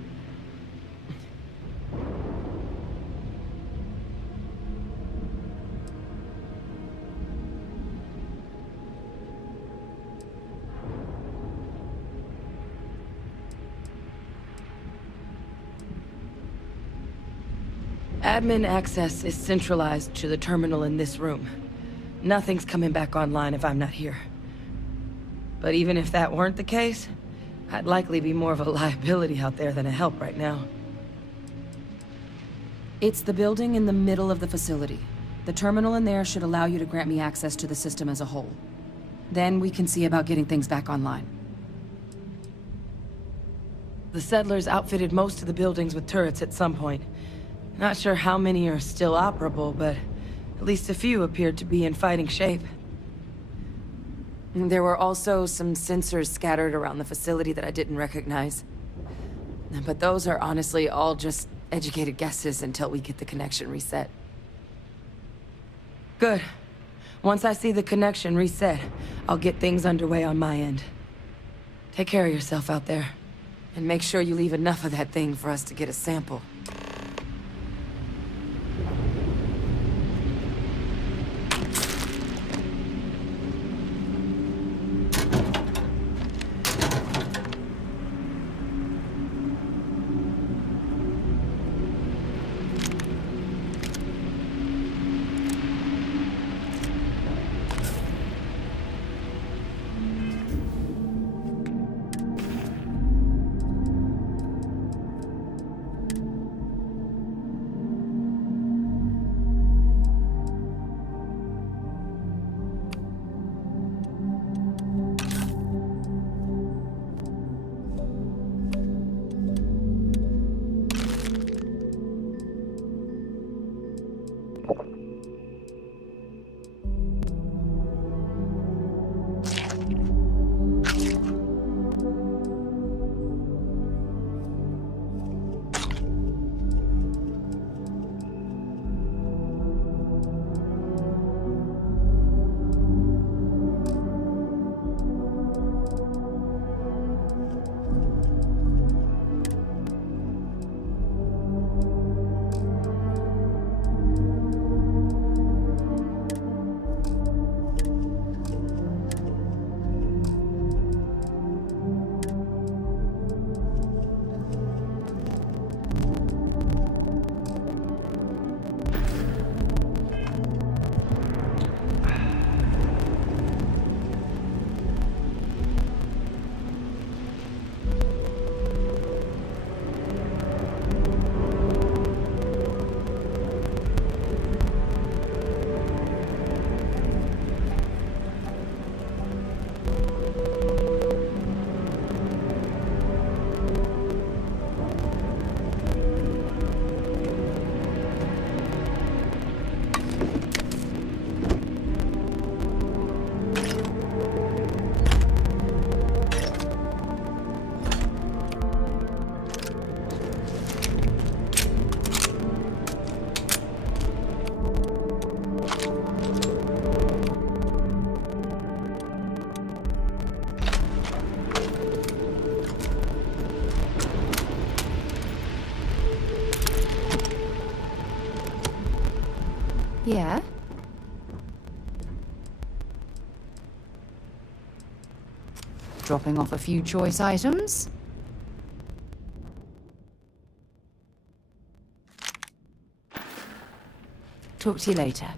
Admin access is centralized to the terminal in this room. Nothing's coming back online if I'm not here. But even if that weren't the case, I'd likely be more of a liability out there than a help right now. It's the building in the middle of the facility. The terminal in there should allow you to grant me access to the system as a whole. Then we can see about getting things back online. The settlers outfitted most of the buildings with turrets at some point. Not sure how many are still operable, but at least a few appeared to be in fighting shape. There were also some sensors scattered around the facility that I didn't recognize. But those are honestly all just educated guesses until we get the connection reset. Good. Once I see the connection reset, I'll get things underway on my end. Take care of yourself out there. And make sure you leave enough of that thing for us to get a sample. Yeah? Dropping off a few choice items? Talk to you later.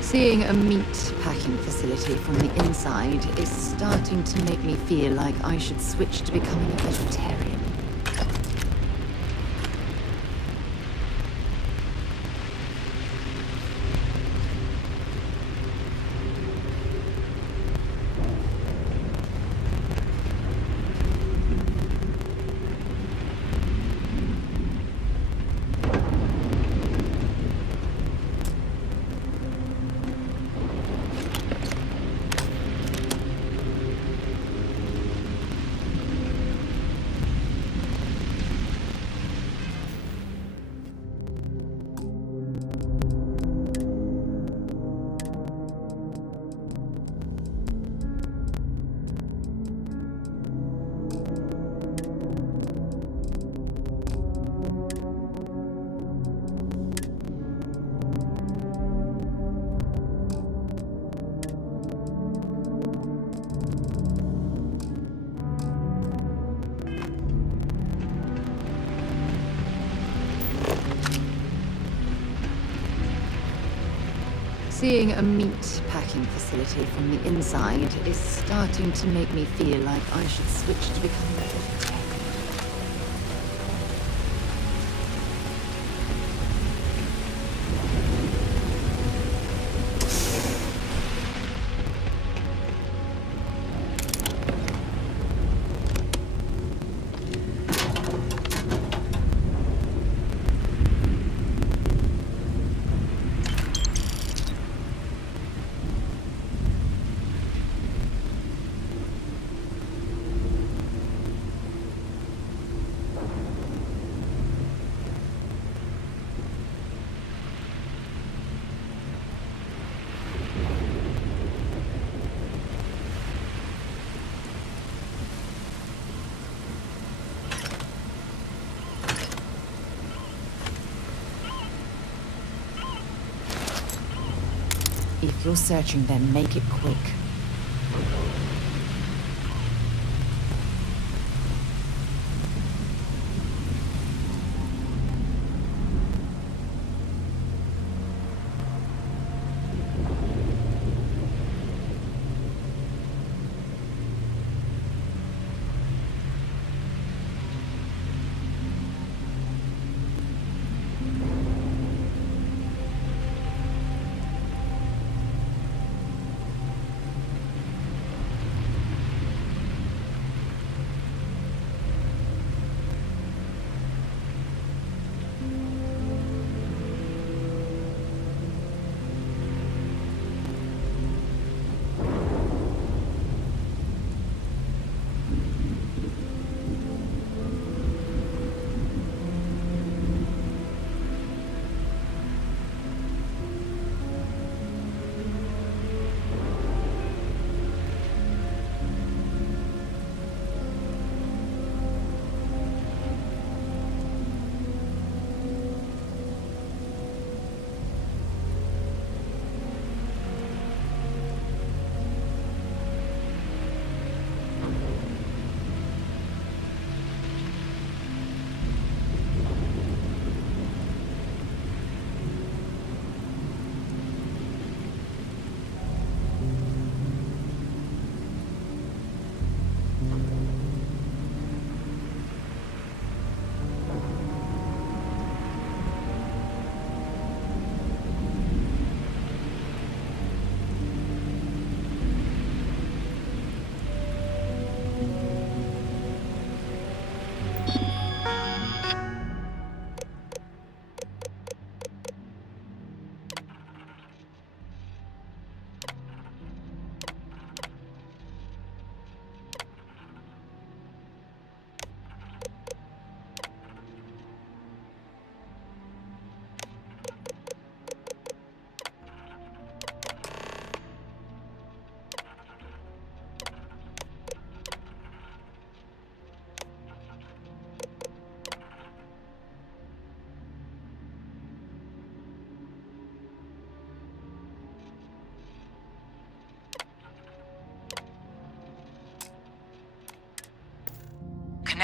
Seeing a meat packing facility from the inside is starting to make me feel like I should switch to becoming a vegetarian. Seeing a meat packing facility from the inside is starting to make me feel like I should switch to becoming a vegetarian. If you're searching, then make it quick.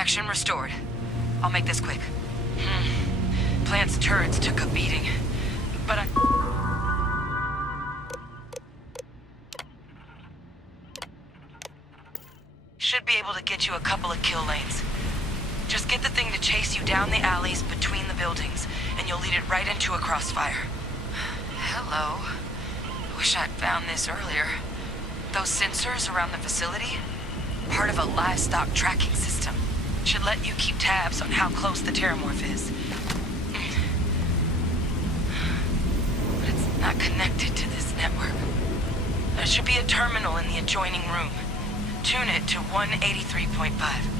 Connection restored. I'll make this quick. Plant's turrets took a beating, but I... should be able to get you a couple of kill lanes. Just get the thing to chase you down the alleys between the buildings, and you'll lead it right into a crossfire. Hello. Wish I'd found this earlier. Those sensors around the facility? Part of a livestock tracking system. Should let you keep tabs on how close the terramorph is. But it's not connected to this network. There should be a terminal in the adjoining room. Tune it to 183.5.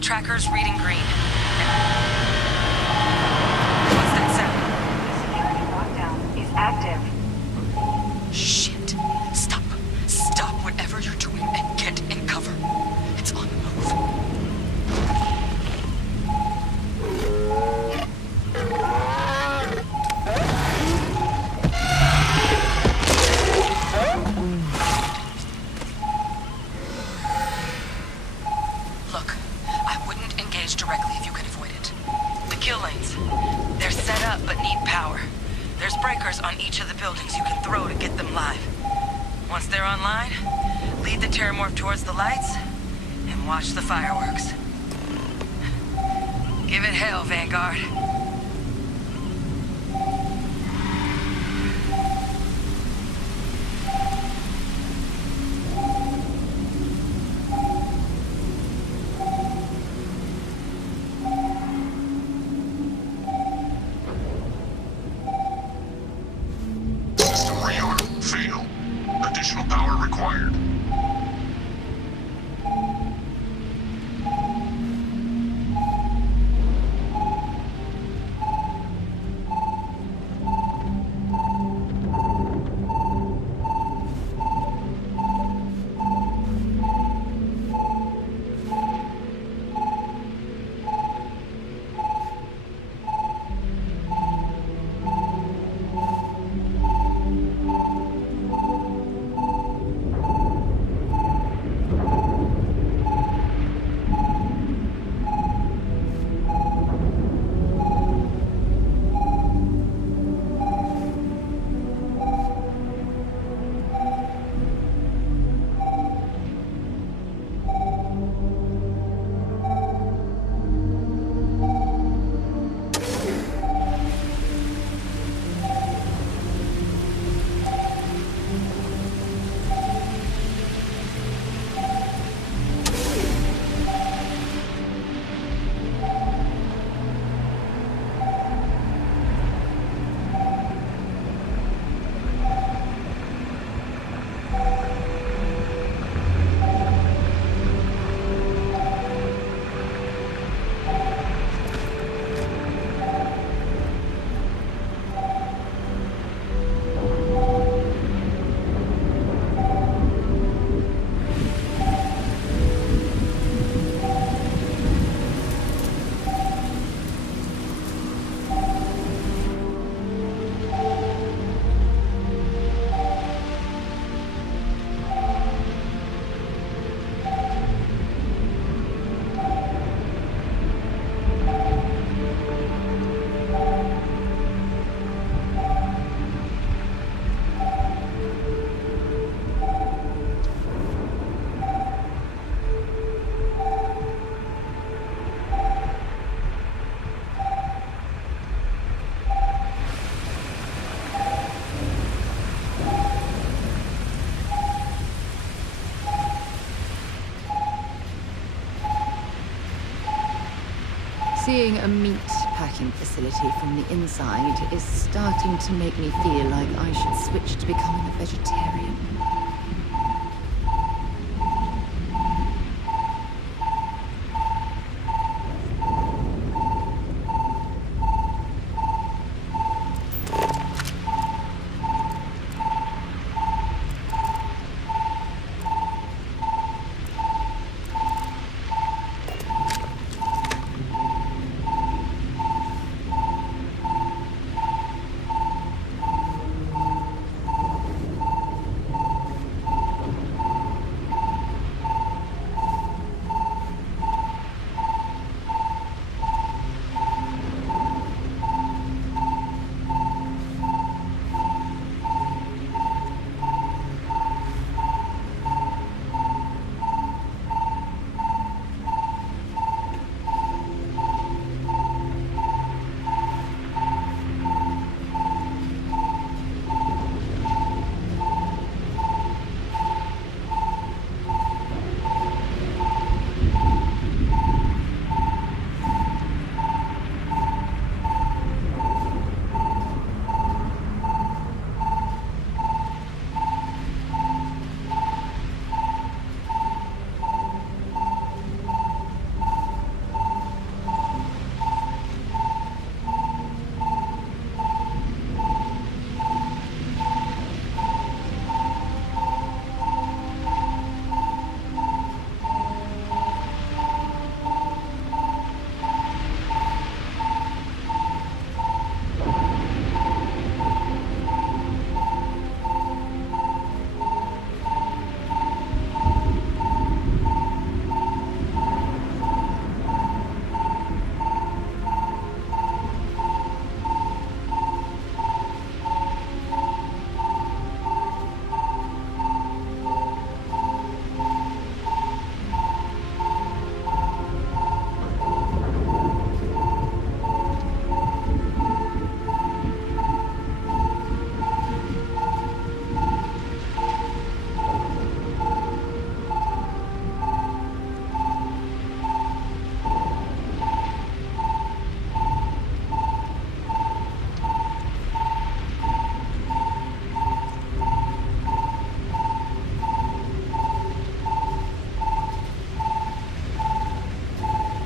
Tracker's reading green. What's that sound? Security lockdown is active. Shit. Stop. Stop whatever you're doing and get in cover. It's on the move. Look, I wouldn't engage directly if you can avoid it. The kill lanes. They're set up but need power. There's breakers on each of the buildings you can throw to get them live. Once they're online, lead the terramorph towards the lights and watch the fireworks. Give it hell, Vanguard. System rearm. Fail. Additional power required. Seeing a meat packing facility from the inside is starting to make me feel like I should switch to becoming a vegetarian.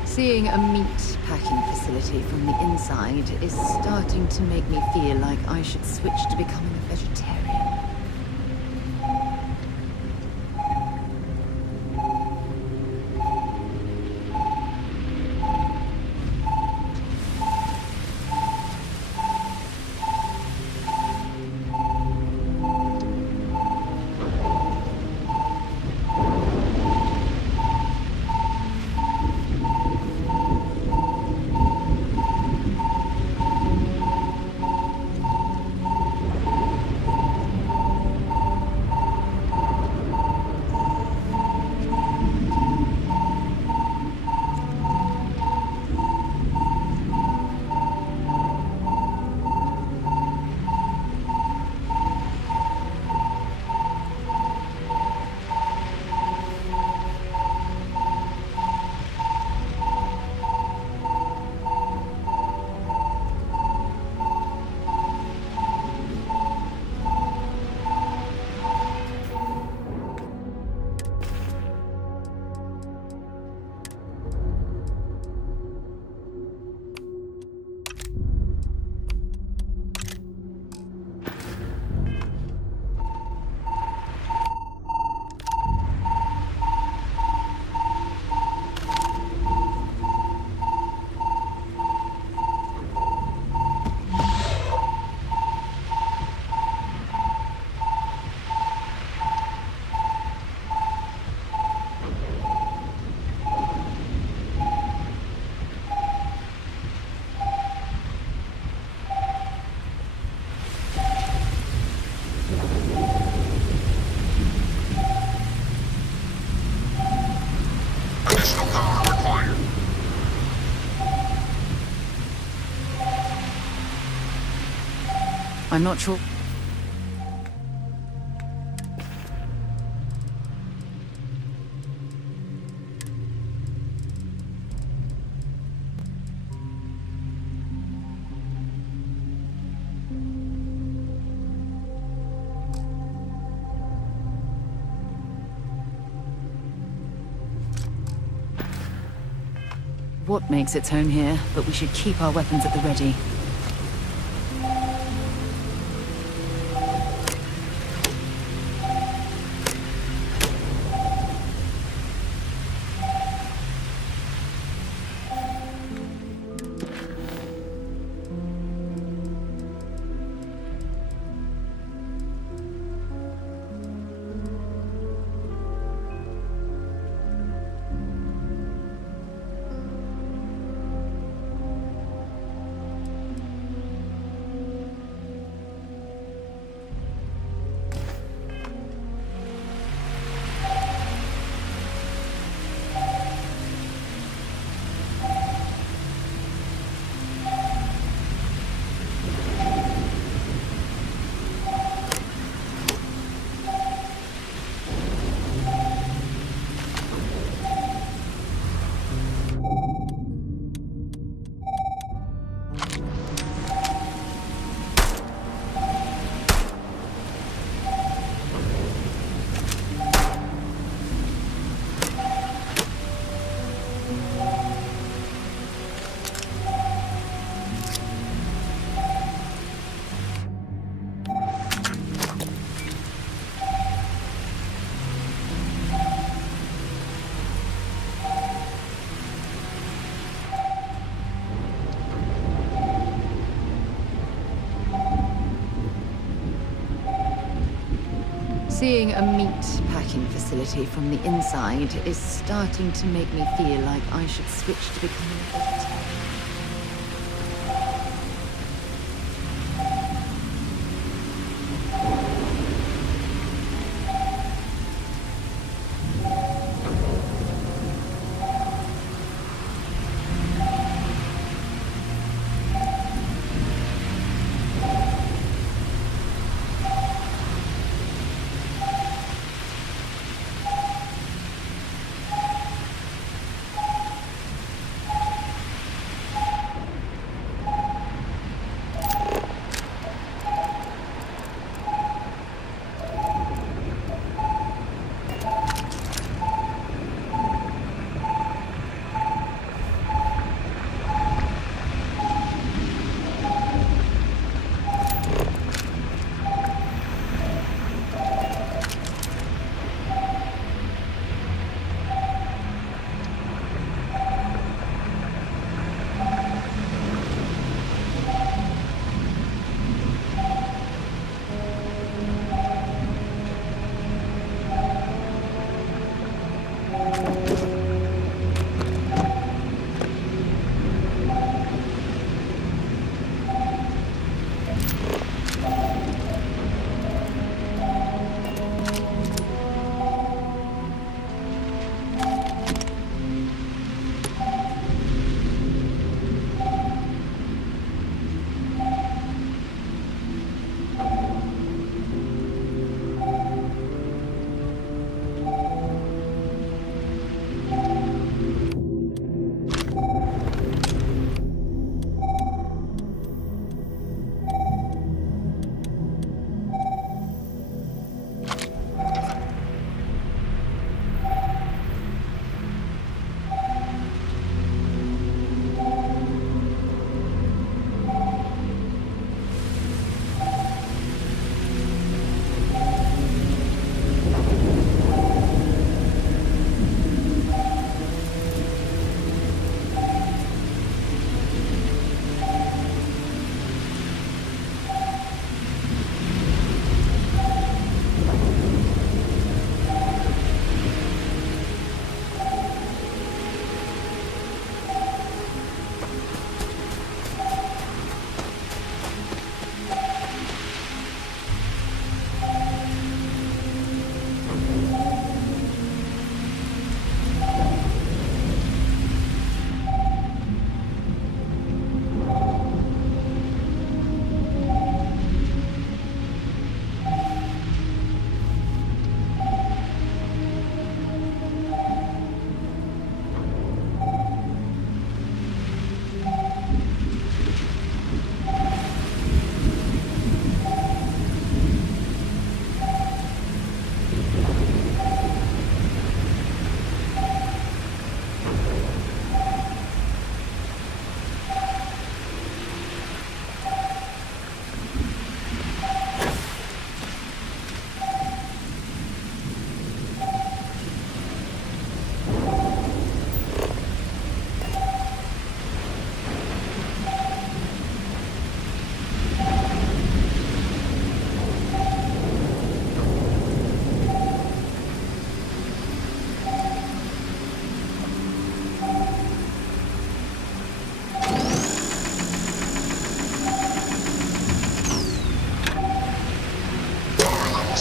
Seeing a meat packing facility from the inside is starting to make me feel like I should switch to becoming a vegetarian. I'm not sure. what makes its home here, but we should keep our weapons at the ready. Seeing a meat packing facility from the inside is starting to make me feel like I should switch to becoming a vegetarian.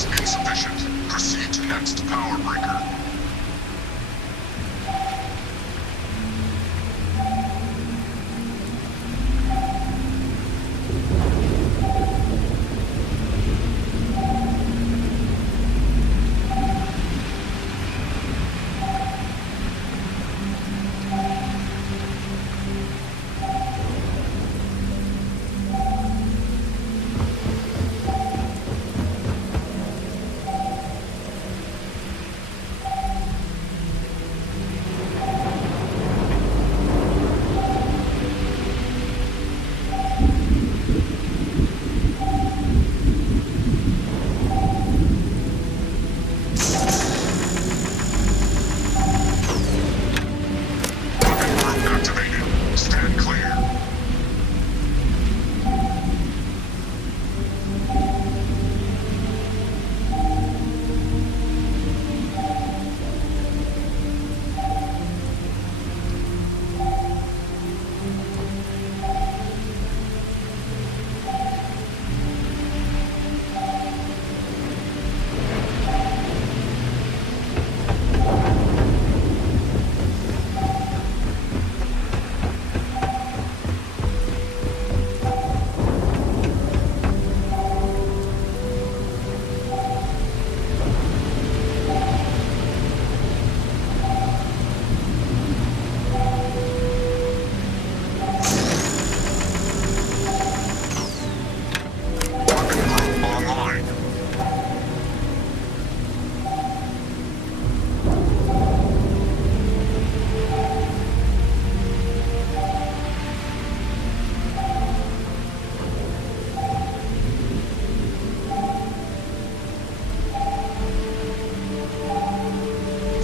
is insufficient. Proceed to next power breaker.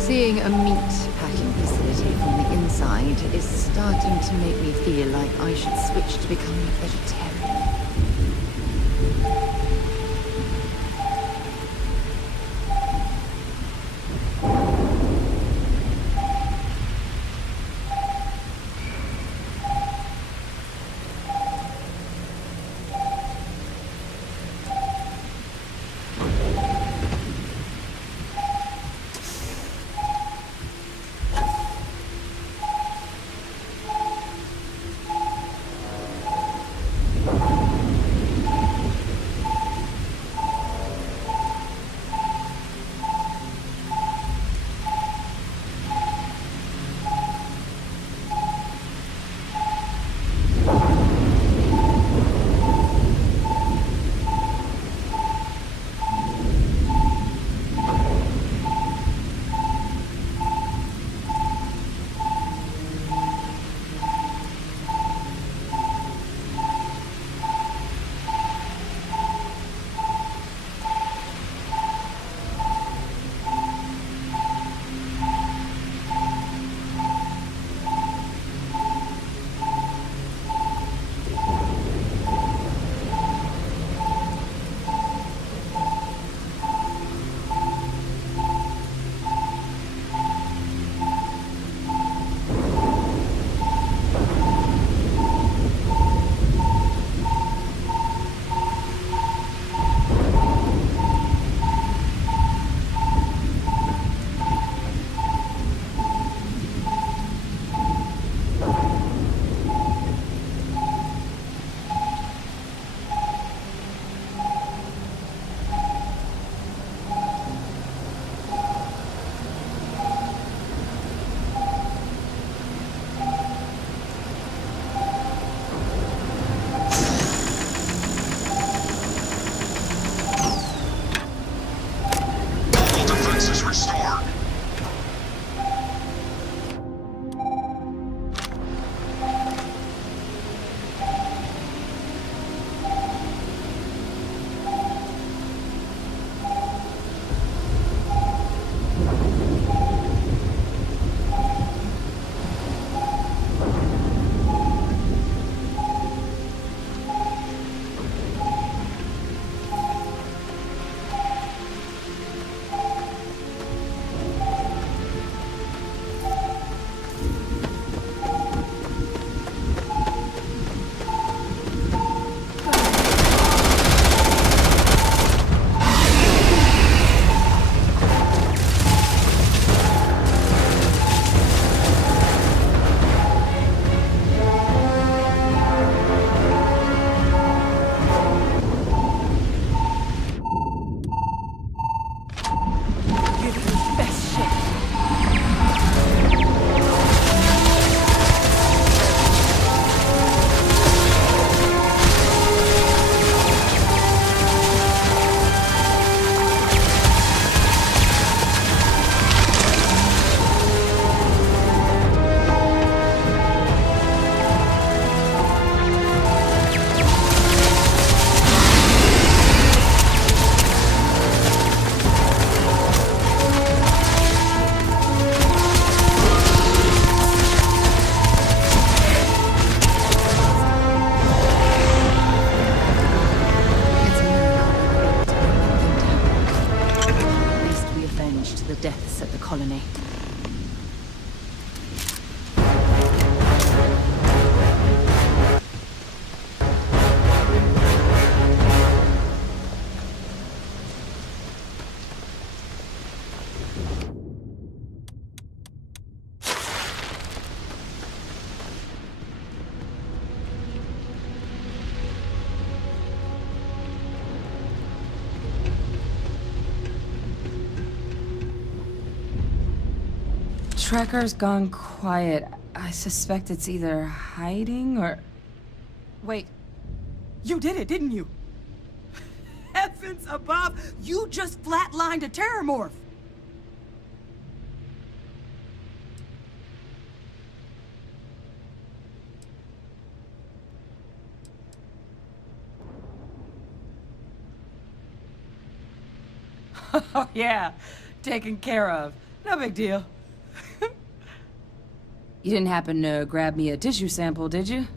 Seeing a meat packing facility from the inside is starting to make me feel like I should switch to becoming a vegetarian. tracker's gone quiet. I suspect it's either hiding or... Wait. You did it, didn't you? Heavens above! You just flatlined a terramorph! Oh, yeah. Taken care of. No big deal. You didn't happen to grab me a tissue sample, did you?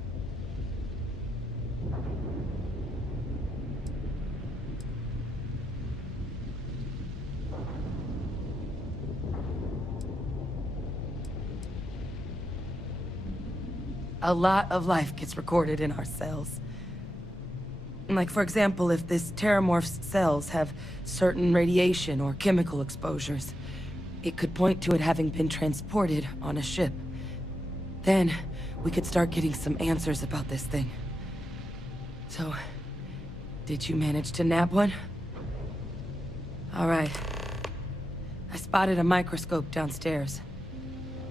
A lot of life gets recorded in our cells. Like, for example, if this terramorph's cells have certain radiation or chemical exposures, it could point to it having been transported on a ship. Then, we could start getting some answers about this thing. So, did you manage to nab one? All right. I spotted a microscope downstairs.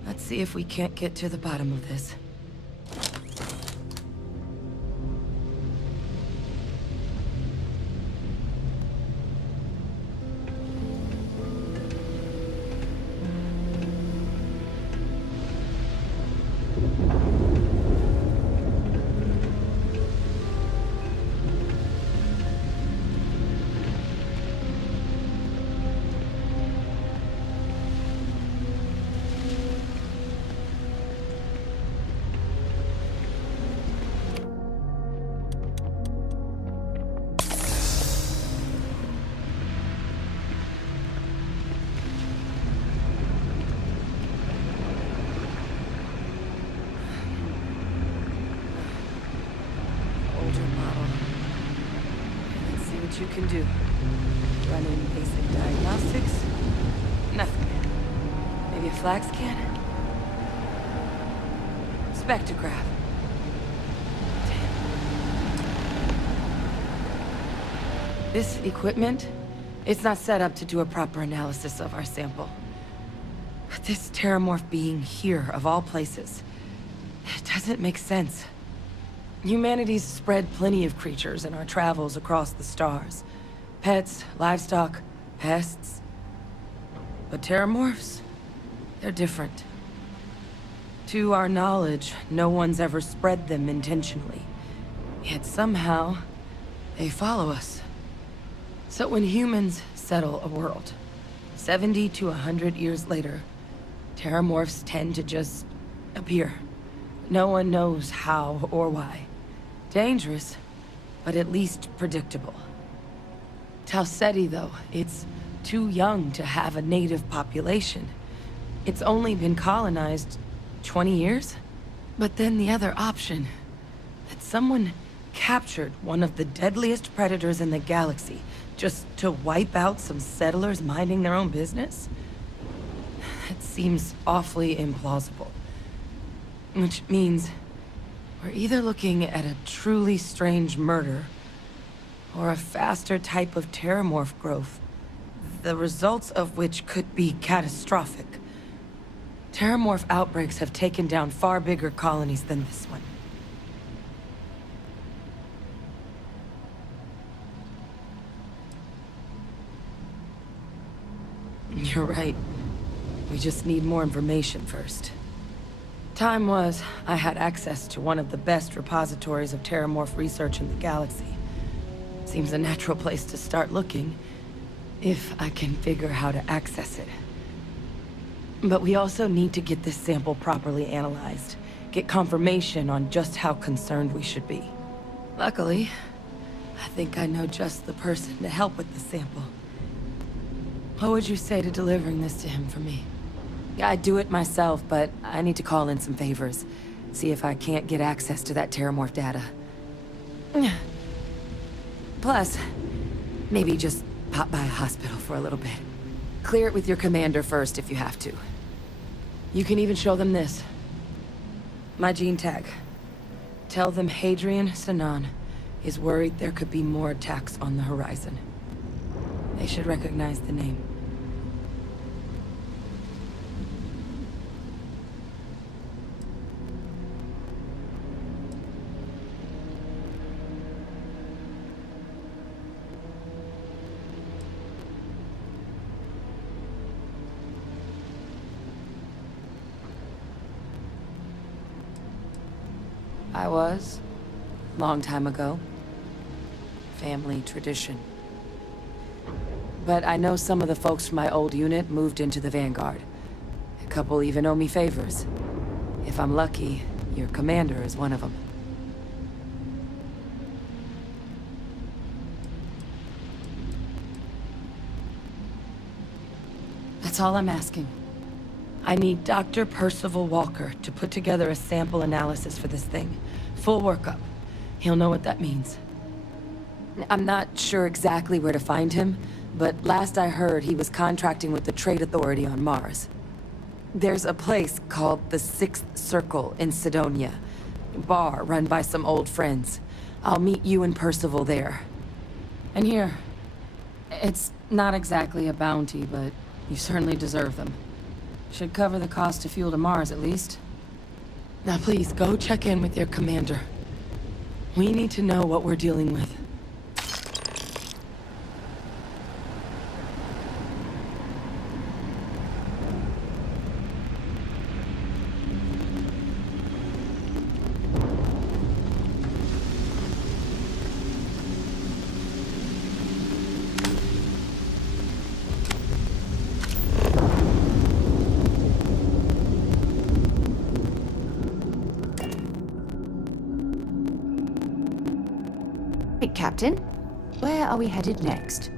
Let's see if we can't get to the bottom of this. You can do. Running basic diagnostics? Nothing. Maybe a flag scan? Spectrograph. Damn. This equipment, it's not set up to do a proper analysis of our sample. But this terramorph being here, of all places, it doesn't make sense. Humanity's spread plenty of creatures in our travels across the stars. Pets, livestock, pests. But terramorphs? They're different. To our knowledge, no one's ever spread them intentionally. Yet somehow, they follow us. So when humans settle a world, 70 to 100 years later, terramorphs tend to just appear. No one knows how or why. Dangerous, but at least predictable. Tau Ceti, though, it's too young to have a native population. It's only been colonized 20 years? But then the other option, that someone captured one of the deadliest predators in the galaxy just to wipe out some settlers minding their own business? It seems awfully implausible. Which means we're either looking at a truly strange murder, or a faster type of terramorph growth, the results of which could be catastrophic. Terramorph outbreaks have taken down far bigger colonies than this one. You're right. We just need more information first. Time was, I had access to one of the best repositories of terramorph research in the galaxy. Seems a natural place to start looking, if I can figure how to access it. But we also need to get this sample properly analyzed, get confirmation on just how concerned we should be. Luckily, I think I know just the person to help with the sample. What would you say to delivering this to him for me? I'd do it myself, but I need to call in some favors. See if I can't get access to that terramorph data. Plus, maybe just pop by a hospital for a little bit. Clear it with your commander first if you have to. You can even show them this. My gene tag. Tell them Hadrian Sinan is worried there could be more attacks on the horizon. They should recognize the name. I was. Long time ago. Family tradition. But I know some of the folks from my old unit moved into the Vanguard. A couple even owe me favors. If I'm lucky, your commander is one of them. That's all I'm asking. I need Dr. Percival Walker to put together a sample analysis for this thing. Full workup. He'll know what that means. I'm not sure exactly where to find him, but last I heard he was contracting with the Trade Authority on Mars. There's a place called the Sixth Circle in Sidonia. Bar run by some old friends. I'll meet you and Percival there. And here, it's not exactly a bounty, but you certainly deserve them. Should cover the cost of fuel to Mars, at least. Now please, go check in with your commander. We need to know what we're dealing with. Hey, Captain. Where are we headed next?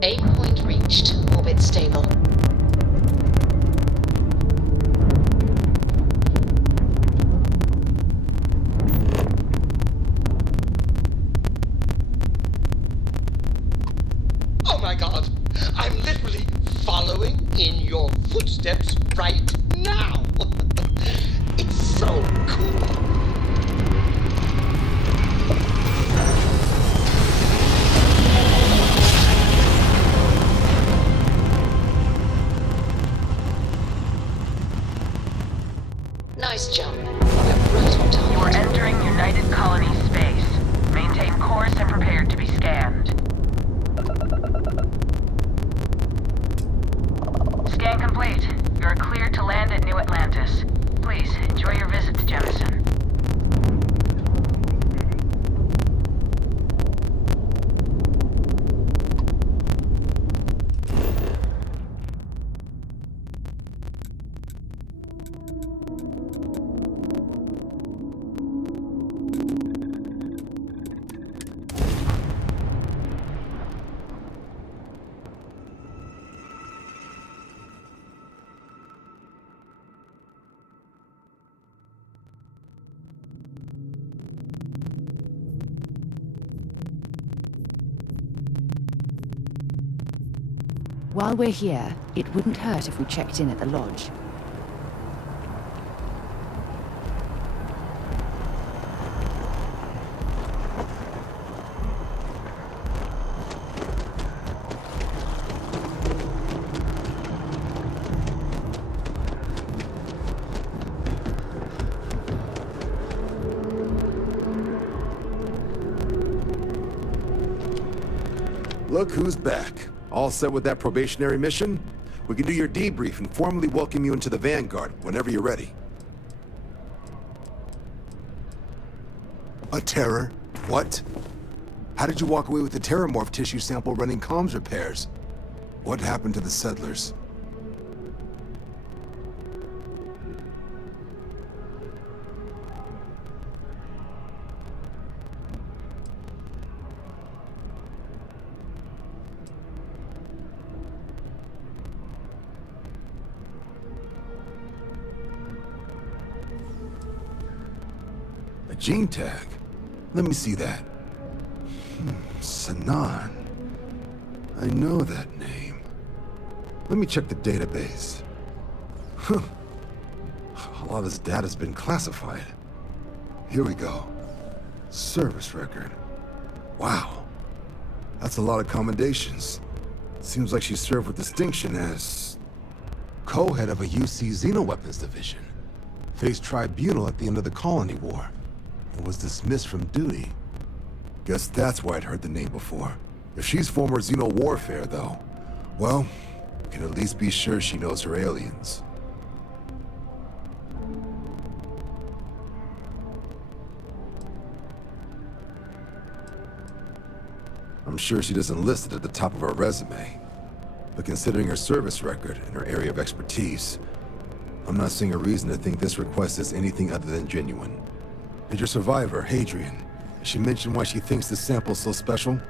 Aim point reached. Orbit stable. Oh my god! I'm literally following in your footsteps right now! It's so cool! Nice jump. We're right on target. You are entering United Colony space. Maintain course and prepare to be scanned. Scan complete. You are cleared to land at New Atlantis. Please, enjoy your visit to Jemison. While we're here, it wouldn't hurt if we checked in at the lodge. Look who's back. All set with that probationary mission? We can do your debrief and formally welcome you into the Vanguard whenever you're ready. A terror? What? How did you walk away with the terramorph tissue sample running comms repairs? What happened to the settlers? A gene tag? Let me see that. Sanan. I know that name. Let me check the database. Huh. A lot of this data's been classified. Here we go. Service record. Wow. That's a lot of commendations. Seems like she served with distinction as co-head of a UC Xenoweapons division. Faced tribunal at the end of the Colony War. And was dismissed from duty. Guess that's why I'd heard the name before. If she's former Xeno warfare, though, well, we can at least be sure she knows her aliens. I'm sure she doesn't list it at the top of her resume. But considering her service record and her area of expertise, I'm not seeing a reason to think this request is anything other than genuine. Did your survivor, Hadrian, she mention why she thinks this sample's so special?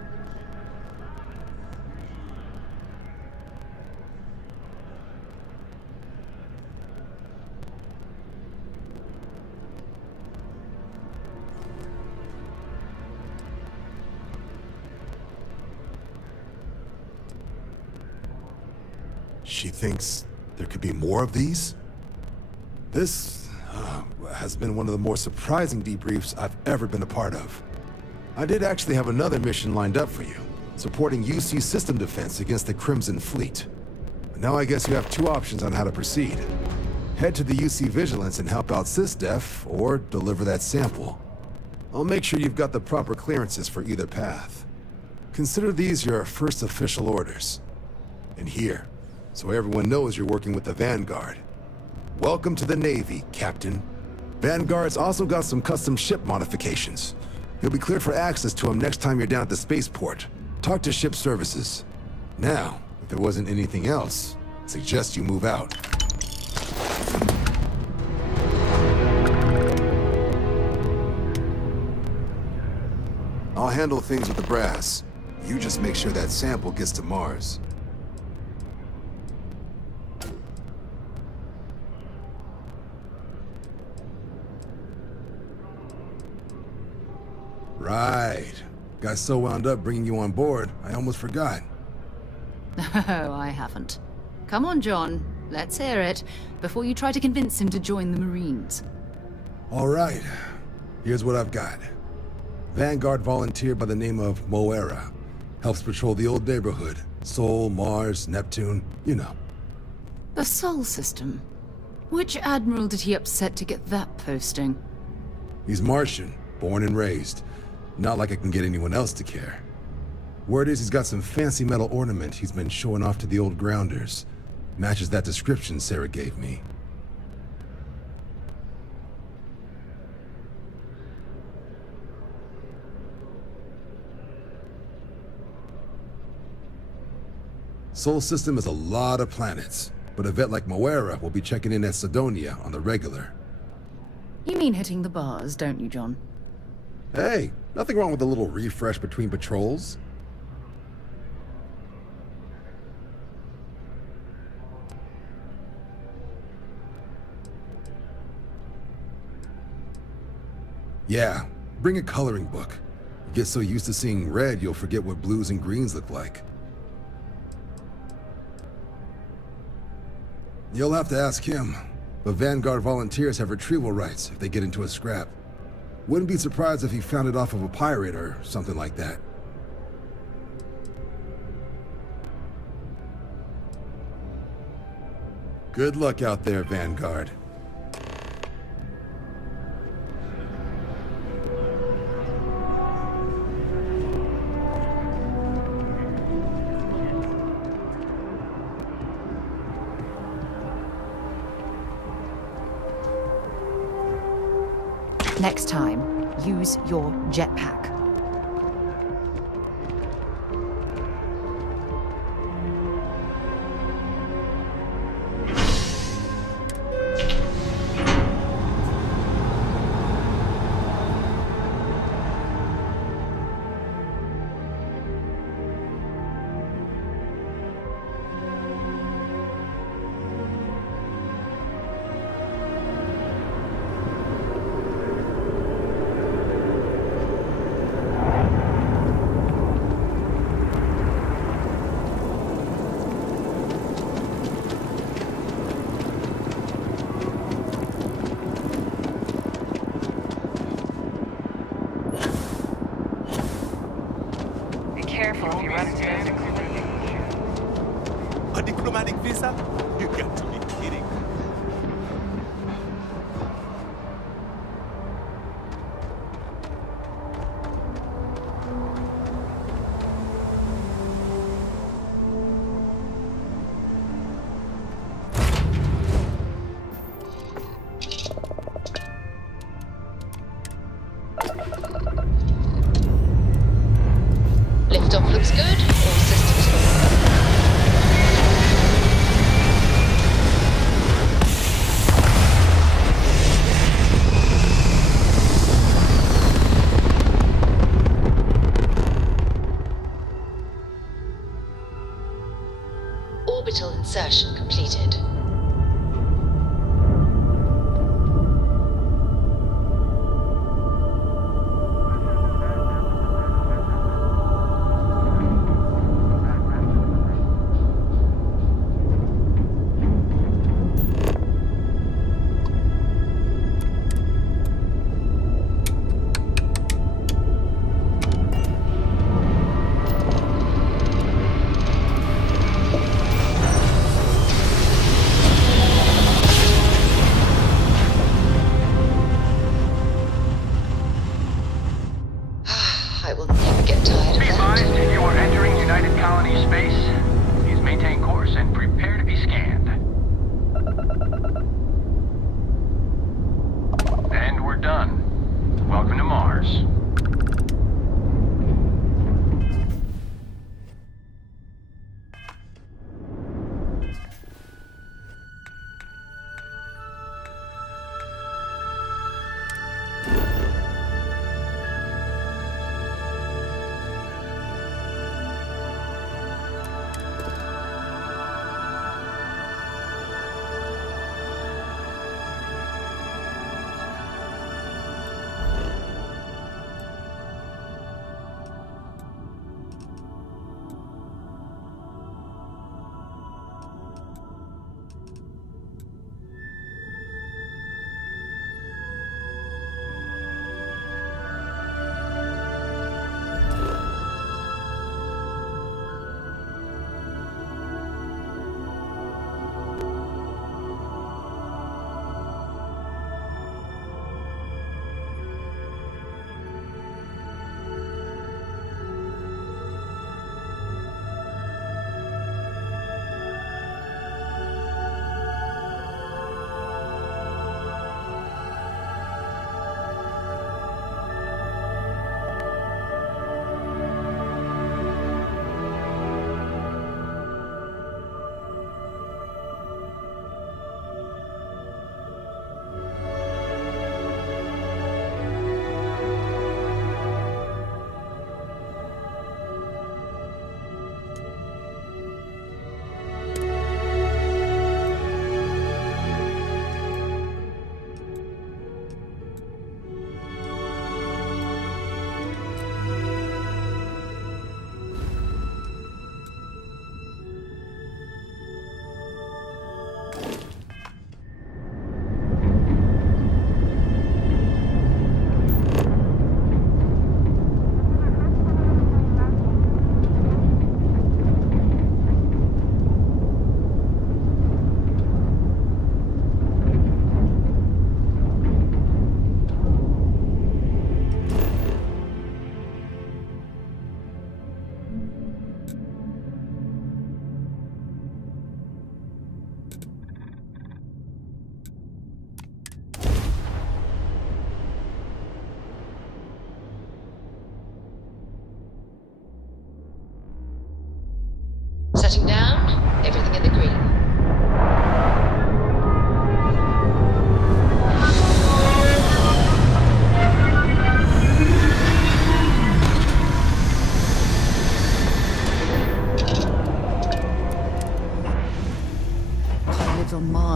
She thinks there could be more of these? This has been one of the more surprising debriefs I've ever been a part of. I did actually have another mission lined up for you, supporting UC system defense against the Crimson Fleet. But now I guess you have two options on how to proceed. Head to the UC Vigilance and help out SysDef, or deliver that sample. I'll make sure you've got the proper clearances for either path. Consider these your first official orders. And here, so everyone knows you're working with the Vanguard. Welcome to the Navy, Captain. Vanguard's also got some custom ship modifications. You'll be cleared for access to them next time you're down at the spaceport. Talk to ship services. Now, if there wasn't anything else, I suggest you move out. I'll handle things with the brass. You just make sure that sample gets to Mars. Right. Got so wound up bringing you on board, I almost forgot. Oh, I haven't. Come on, John. Let's hear it, before you try to convince him to join the Marines. All right. Here's what I've got. Vanguard volunteer by the name of Moera. Helps patrol the old neighborhood. Sol, Mars, Neptune, you know. The Sol system? Which admiral did he upset to get that posting? He's Martian, born and raised. Not like I can get anyone else to care. Word is he's got some fancy metal ornament he's been showing off to the old grounders. Matches that description Sarah gave me. Sol system is a lot of planets, but a vet like Moera will be checking in at Sidonia on the regular. You mean hitting the bars, don't you, John? Hey, nothing wrong with a little refresh between patrols. Yeah, bring a coloring book. You get so used to seeing red, you'll forget what blues and greens look like. You'll have to ask him. But Vanguard volunteers have retrieval rights if they get into a scrap. Wouldn't be surprised if he found it off of a pirate or something like that. Good luck out there, Vanguard. Next time, use your jetpack. Careful if you run into those. A diplomatic visa? You got to be kidding. Liftoff looks good. All systems go. Orbital insertion completed.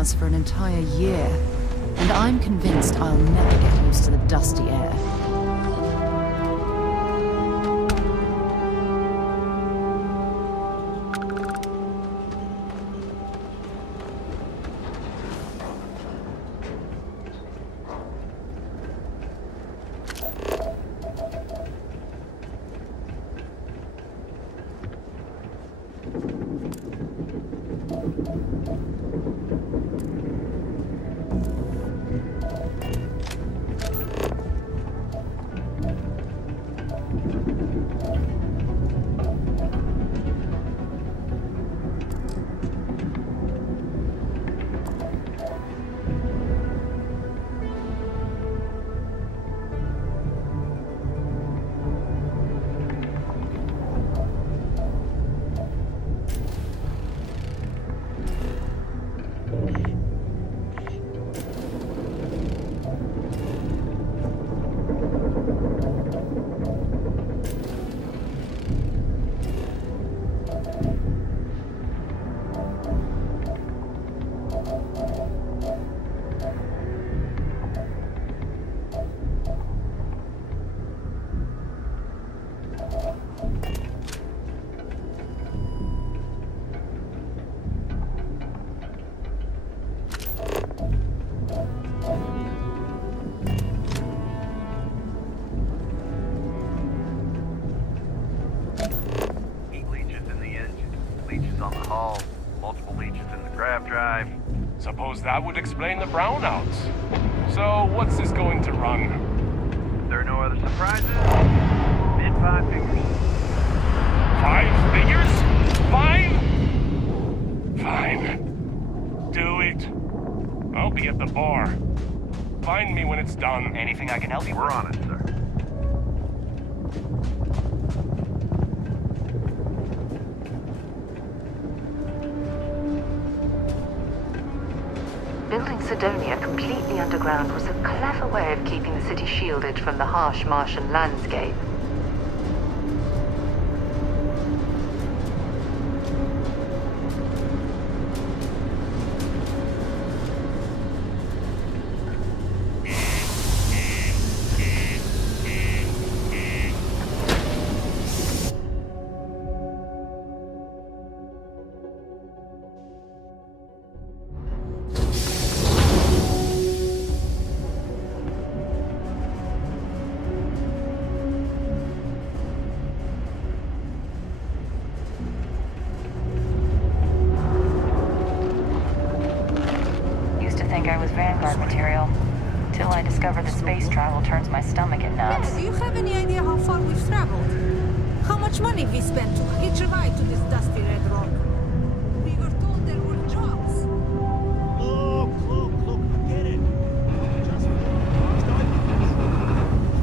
cars for an entire year, and I'm convinced I'll never get used to the dusty air. Suppose that would explain the brownouts. So, what's this going to run? There are no other surprises? Mid 5 figures. 5 figures? 5? Fine. Do it. I'll be at the bar. Find me when it's done. Anything I can help you with? We're on it, sir. Building Sidonia completely underground was a clever way of keeping the city shielded from the harsh Martian landscape. Space travel turns my stomach at nuts. Yeah, do you have any idea how far we've traveled? How much money we spent to hitch a ride to this dusty red rock? We were told there were jobs. Look, I get it. Just I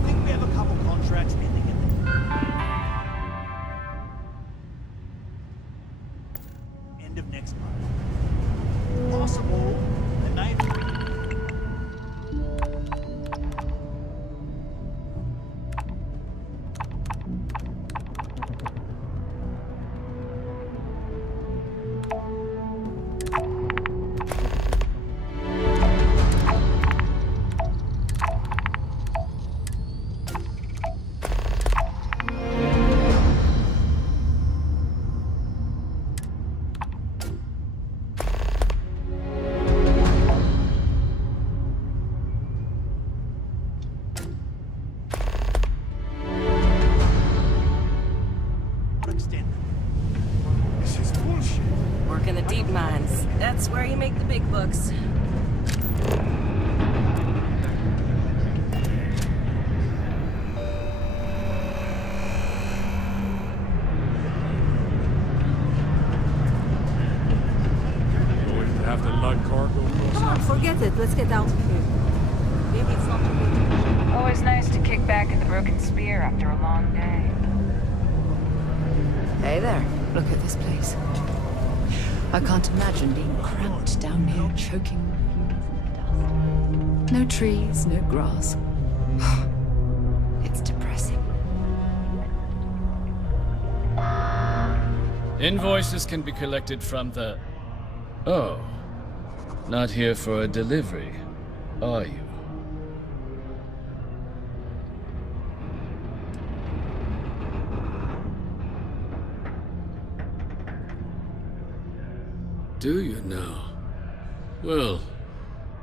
think we have a couple contracts pending in there. End of next month. Possible, and maybe. That's where you make the big bucks. Have to lug cargo. Come on, forget it. Let's get out of here. Maybe it's not too late. Always nice to kick back at the Broken Spear after a long day. Hey there. Look at this place. I can't imagine being cramped down here, choking with dust. No trees, no grass. It's depressing. Invoices can be collected from the... Oh. Not here for a delivery, are you? Do you now? Well,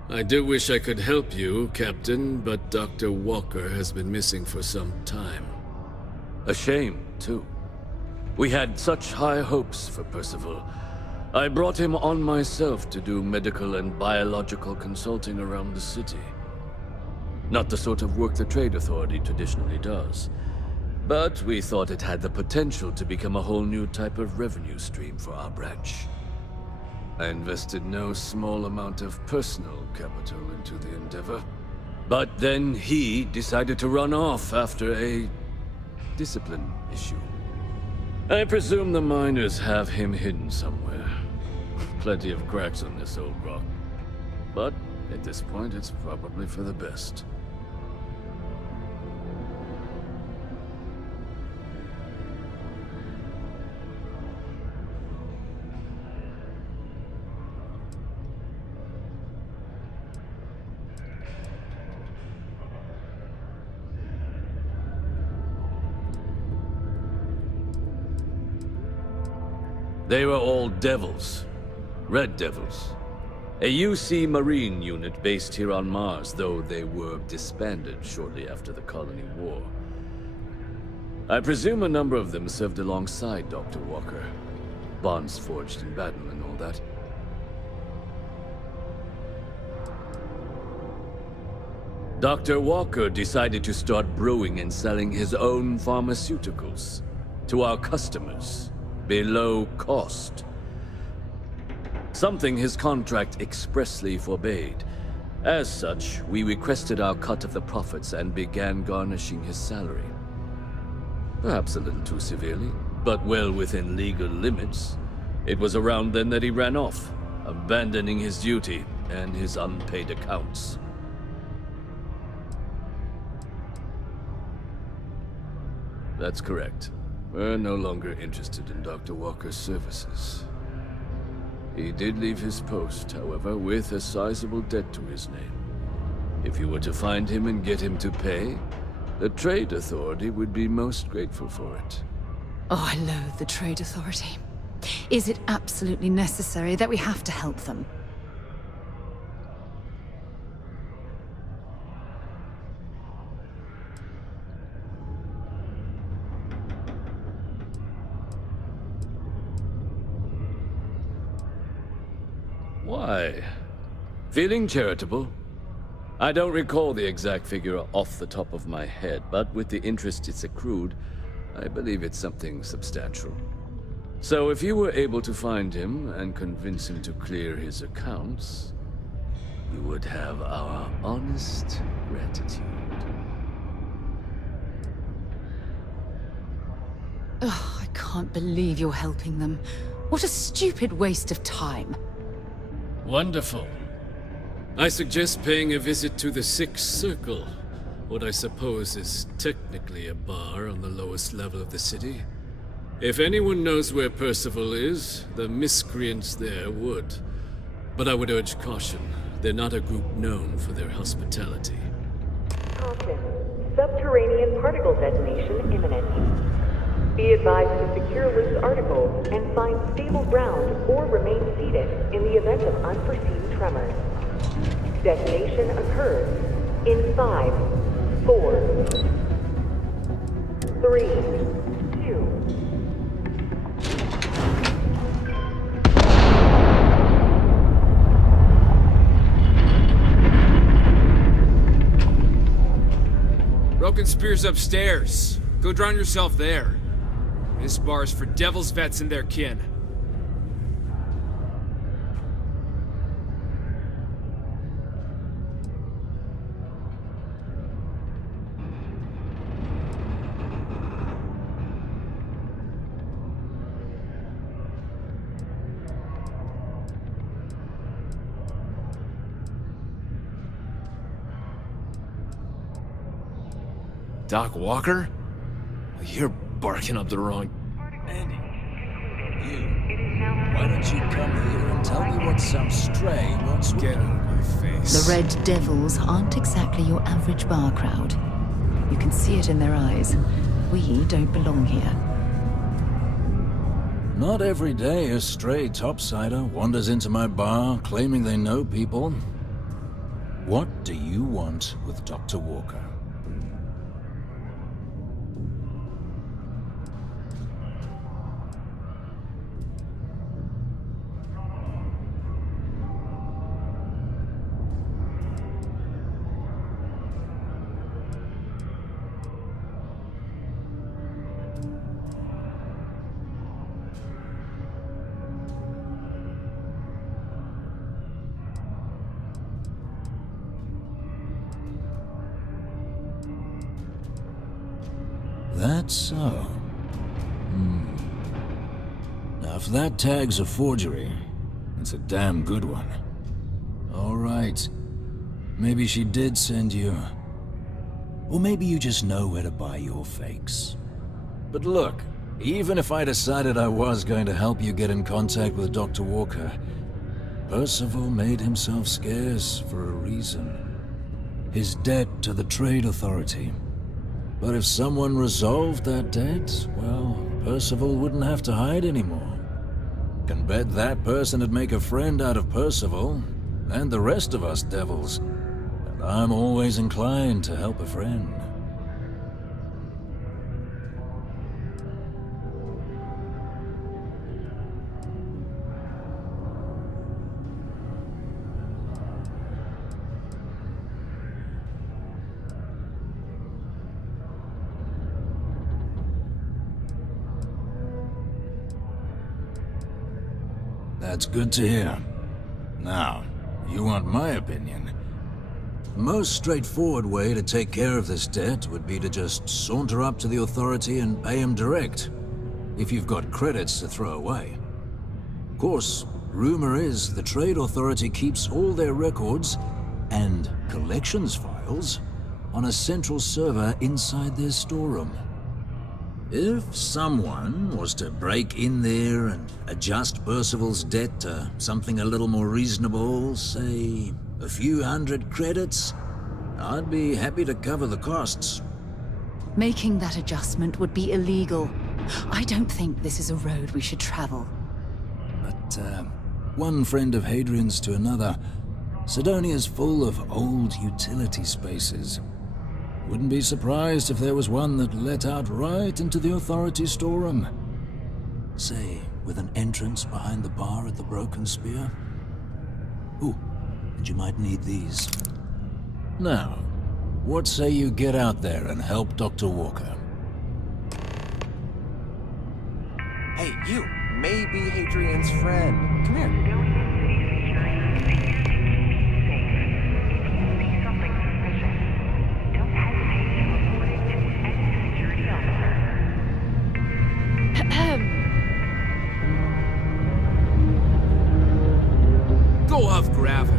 I do wish I could help you, Captain, but Dr. Walker has been missing for some time. A shame, too. We had such high hopes for Percival. I brought him on myself to do medical and biological consulting around the city. Not the sort of work the Trade Authority traditionally does, but we thought it had the potential to become a whole new type of revenue stream for our branch. I invested no small amount of personal capital into the endeavor. But then he decided to run off after a discipline issue. I presume the miners have him hidden somewhere. Plenty of cracks on this old rock. But at this point, it's probably for the best. They were all devils. Red Devils. A UC Marine unit based here on Mars, though they were disbanded shortly after the Colony War. I presume a number of them served alongside Dr. Walker. Bonds forged in battle and all that. Dr. Walker decided to start brewing and selling his own pharmaceuticals to our customers. Below cost. Something his contract expressly forbade. As such, we requested our cut of the profits and began garnishing his salary. Perhaps a little too severely, but well within legal limits. It was around then that he ran off, abandoning his duty and his unpaid accounts. That's correct. We're no longer interested in Dr. Walker's services. He did leave his post, however, with a sizable debt to his name. If you were to find him and get him to pay, the Trade Authority would be most grateful for it. Oh, I loathe the Trade Authority. Is it absolutely necessary that we have to help them? Why? Feeling charitable? I don't recall the exact figure off the top of my head, but with the interest it's accrued, I believe it's something substantial. So if you were able to find him and convince him to clear his accounts, you would have our honest gratitude. Ugh, I can't believe you're helping them. What a stupid waste of time. Wonderful. I suggest paying a visit to the Sixth Circle, what I suppose is technically a bar on the lowest level of the city. If anyone knows where Percival is, the miscreants there would. But I would urge caution. They're not a group known for their hospitality. Caution. Subterranean particle detonation imminent. Be advised to secure loose articles and find stable ground or remain seated in the event of unforeseen tremors. Detonation occurs in 5, 4, 3, 2. Broken Spear's upstairs. Go drown yourself there. This bar's for Devil's vets and their kin. Doc Walker? You're barking up the wrong... Andy, you. Why don't you come here and Tell me what some stray wants. Get out of my face. The Red Devils aren't exactly your average bar crowd. You can see it in their eyes. We don't belong here. Not every day a stray topsider wanders into my bar claiming they know people. What do you want with Dr. Walker? That's so. Now, if that tag's a forgery, it's a damn good one. All right. Maybe she did send you. Or maybe you just know where to buy your fakes. But look, even if I decided I was going to help you get in contact with Dr. Walker, Percival made himself scarce for a reason. His debt to the Trade Authority. But if someone resolved that debt, well, Percival wouldn't have to hide anymore. Can bet that person would make a friend out of Percival, and the rest of us devils. And I'm always inclined to help a friend. That's good to hear. Now, you want my opinion? The most straightforward way to take care of this debt would be to just saunter up to the authority and pay him direct, if you've got credits to throw away. Of course, rumor is the Trade Authority keeps all their records and collections files on a central server inside their storeroom. If someone was to break in there and adjust Percival's debt to something a little more reasonable, say a few hundred credits, I'd be happy to cover the costs. Making that adjustment would be illegal. I don't think this is a road we should travel. But, one friend of Hadrian's to another, Sidonia's full of old utility spaces. Wouldn't be surprised if there was one that let out right into the authority storeroom. Say, with an entrance behind the bar at the Broken Spear. Ooh, and you might need these. Now, what say you get out there and help Dr. Walker? Hey, you! Maybe Hadrian's friend. Come here. Go off gravel.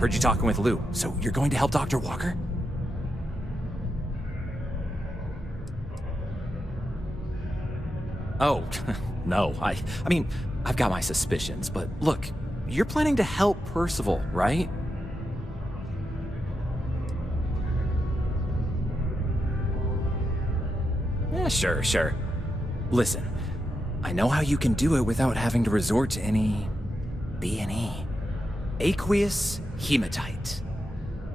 Heard you talking with Lou, so you're going to help Dr. Walker? Oh, no, I mean, I've got my suspicions, but look, you're planning to help Percival, right? Yeah, sure. Listen, I know how you can do it without having to resort to any B&E. Aqueous hematite.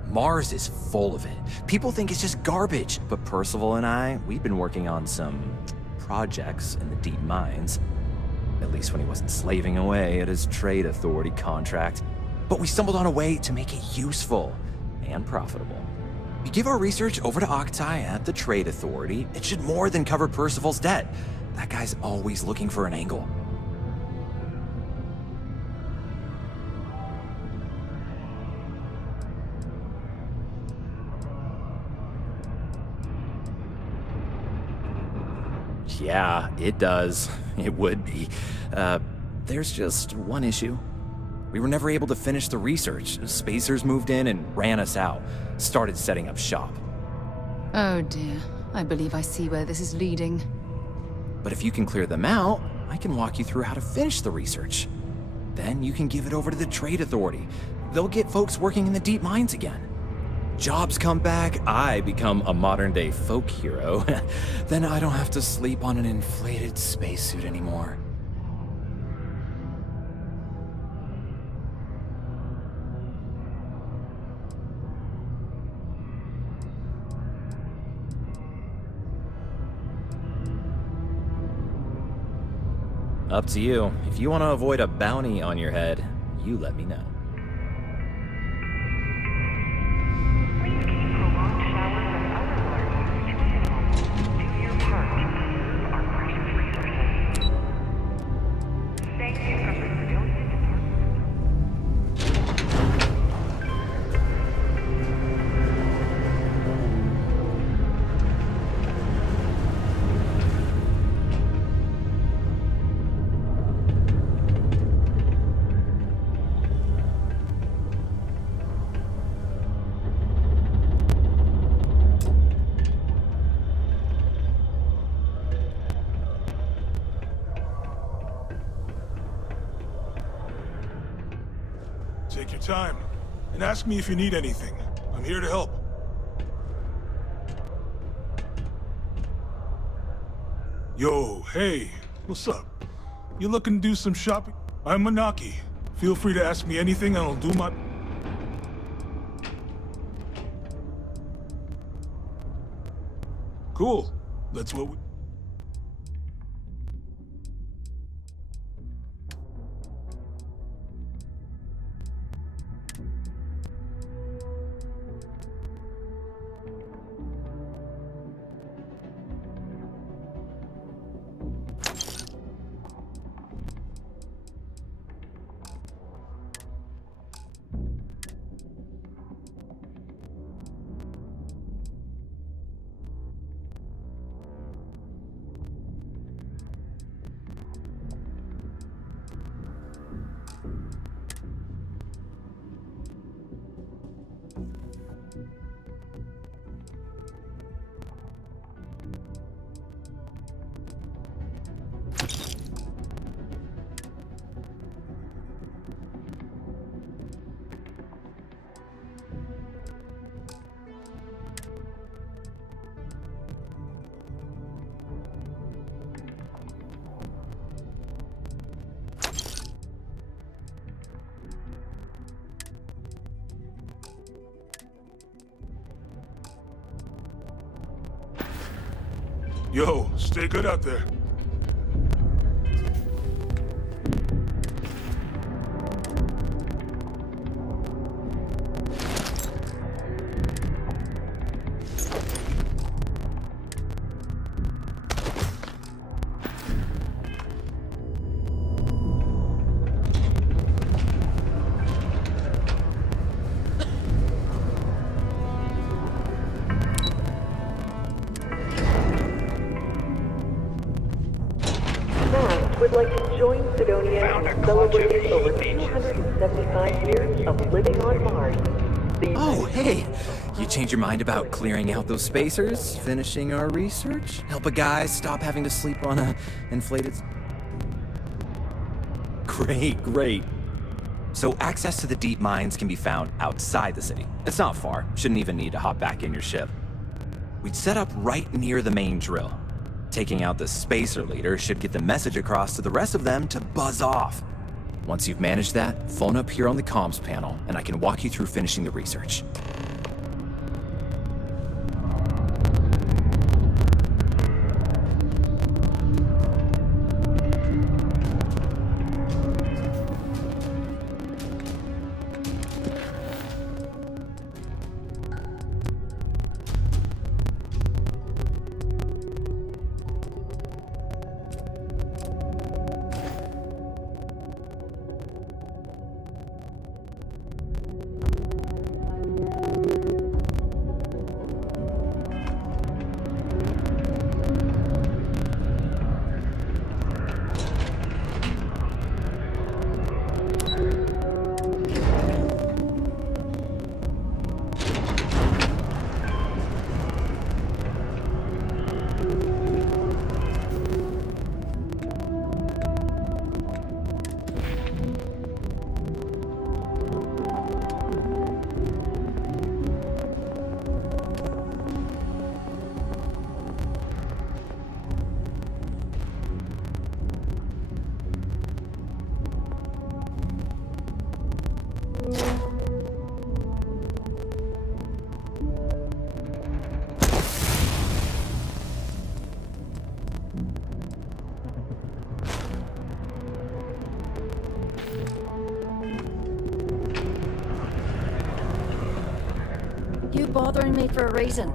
Mars is full of it. People think it's just garbage, but Percival and I, we've been working on some projects in the deep mines. At least when he wasn't slaving away at his Trade Authority contract. But we stumbled on a way to make it useful and profitable. You give our research over to Octai at the Trade Authority, it should more than cover Percival's debt. That guy's always looking for an angle. Yeah, it does. It would be. There's just one issue. We were never able to finish the research. Spacers moved in and ran us out. Started setting up shop. Oh dear. I believe I see where this is leading. But if you can clear them out, I can walk you through how to finish the research. Then you can give it over to the Trade Authority. They'll get folks working in the deep mines again. Jobs come back, I become a modern-day folk hero. Then I don't have to sleep on an inflated spacesuit anymore. Up to you. If you want to avoid a bounty on your head, you let me know. Take your time, and ask me if you need anything. I'm here to help. Yo, hey, what's up? You looking to do some shopping? I'm Manaki. Feel free to ask me anything and I'll do my... Cool. That's what we... Yo, stay good out there. Would like to join Sidonia in celebrating over 275 years of living on Mars. Oh, hey! You changed your mind about clearing out those spacers, finishing our research, help a guy stop having to sleep on a inflated... Great, great. So access to the deep mines can be found outside the city. It's not far. Shouldn't even need to hop back in your ship. We'd set up right near the main drill. Taking out the spacer leader should get the message across to the rest of them to buzz off. Once you've managed that, phone up here on the comms panel, and I can walk you through finishing the research. bothering me for a reason.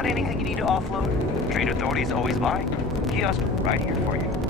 Got anything you need to offload? Trade authorities always buy. Kiosk right here for you.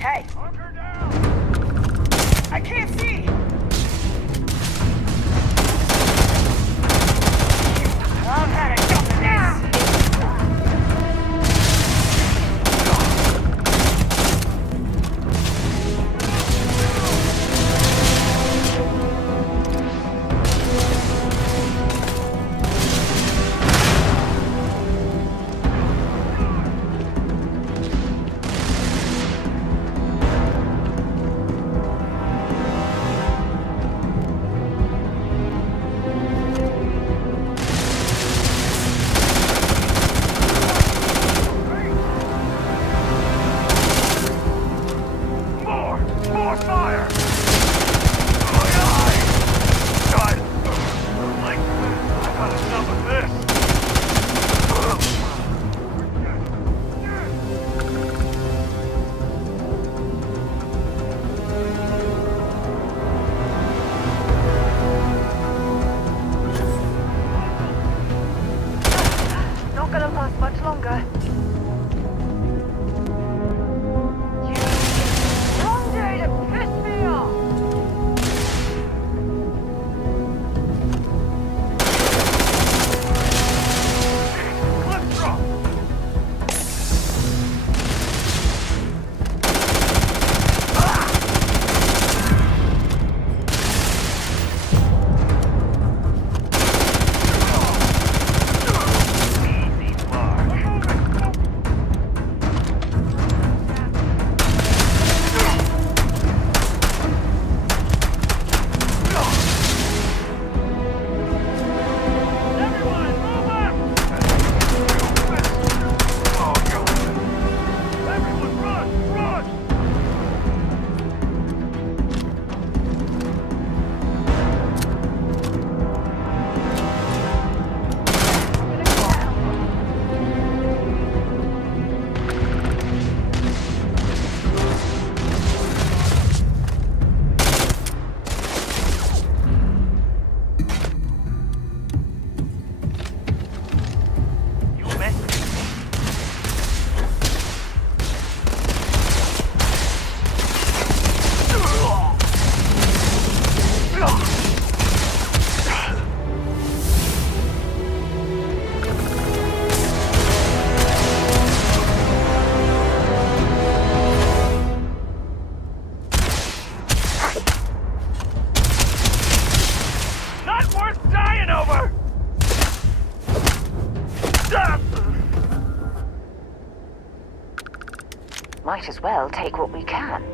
Hey! I can't see! I've had enough of this! More fire! I got enough of this! Not gonna last much longer. Long day to piss me off! Let's drop! Not worth dying over! Might as well take what we can.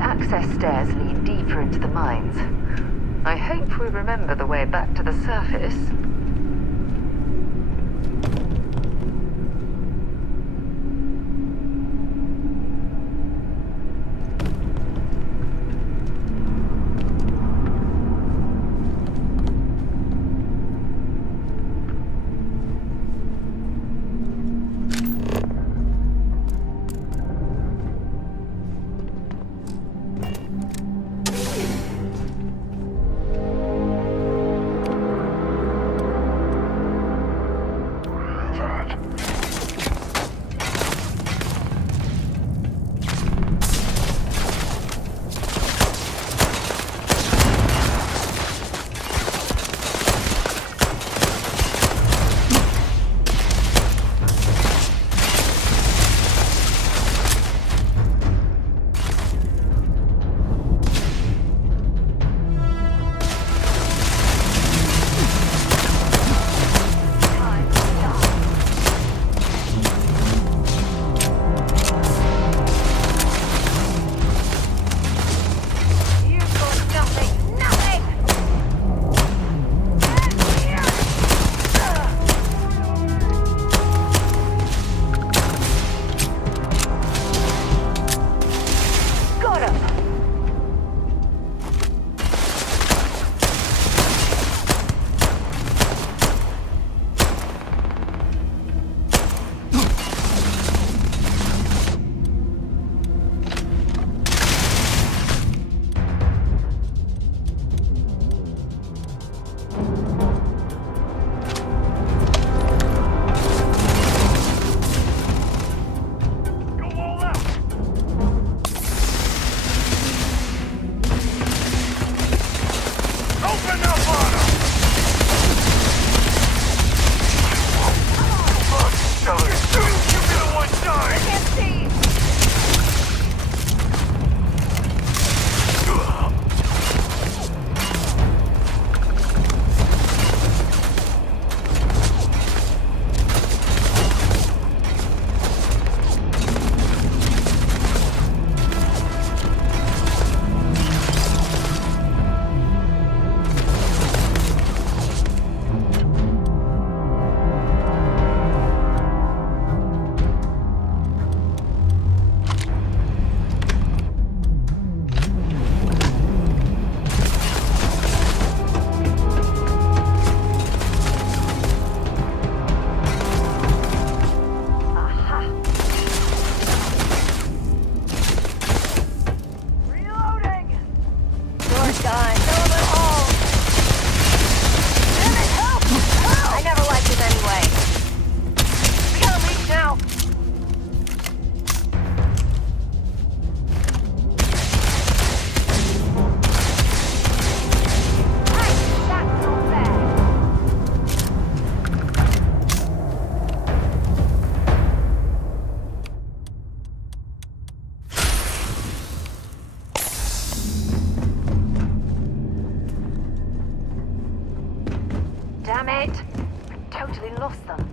Access stairs lead deeper into the mines. I hope we remember the way back to the surface. Damn it! I totally lost them.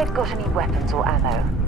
they'd got any weapons or ammo.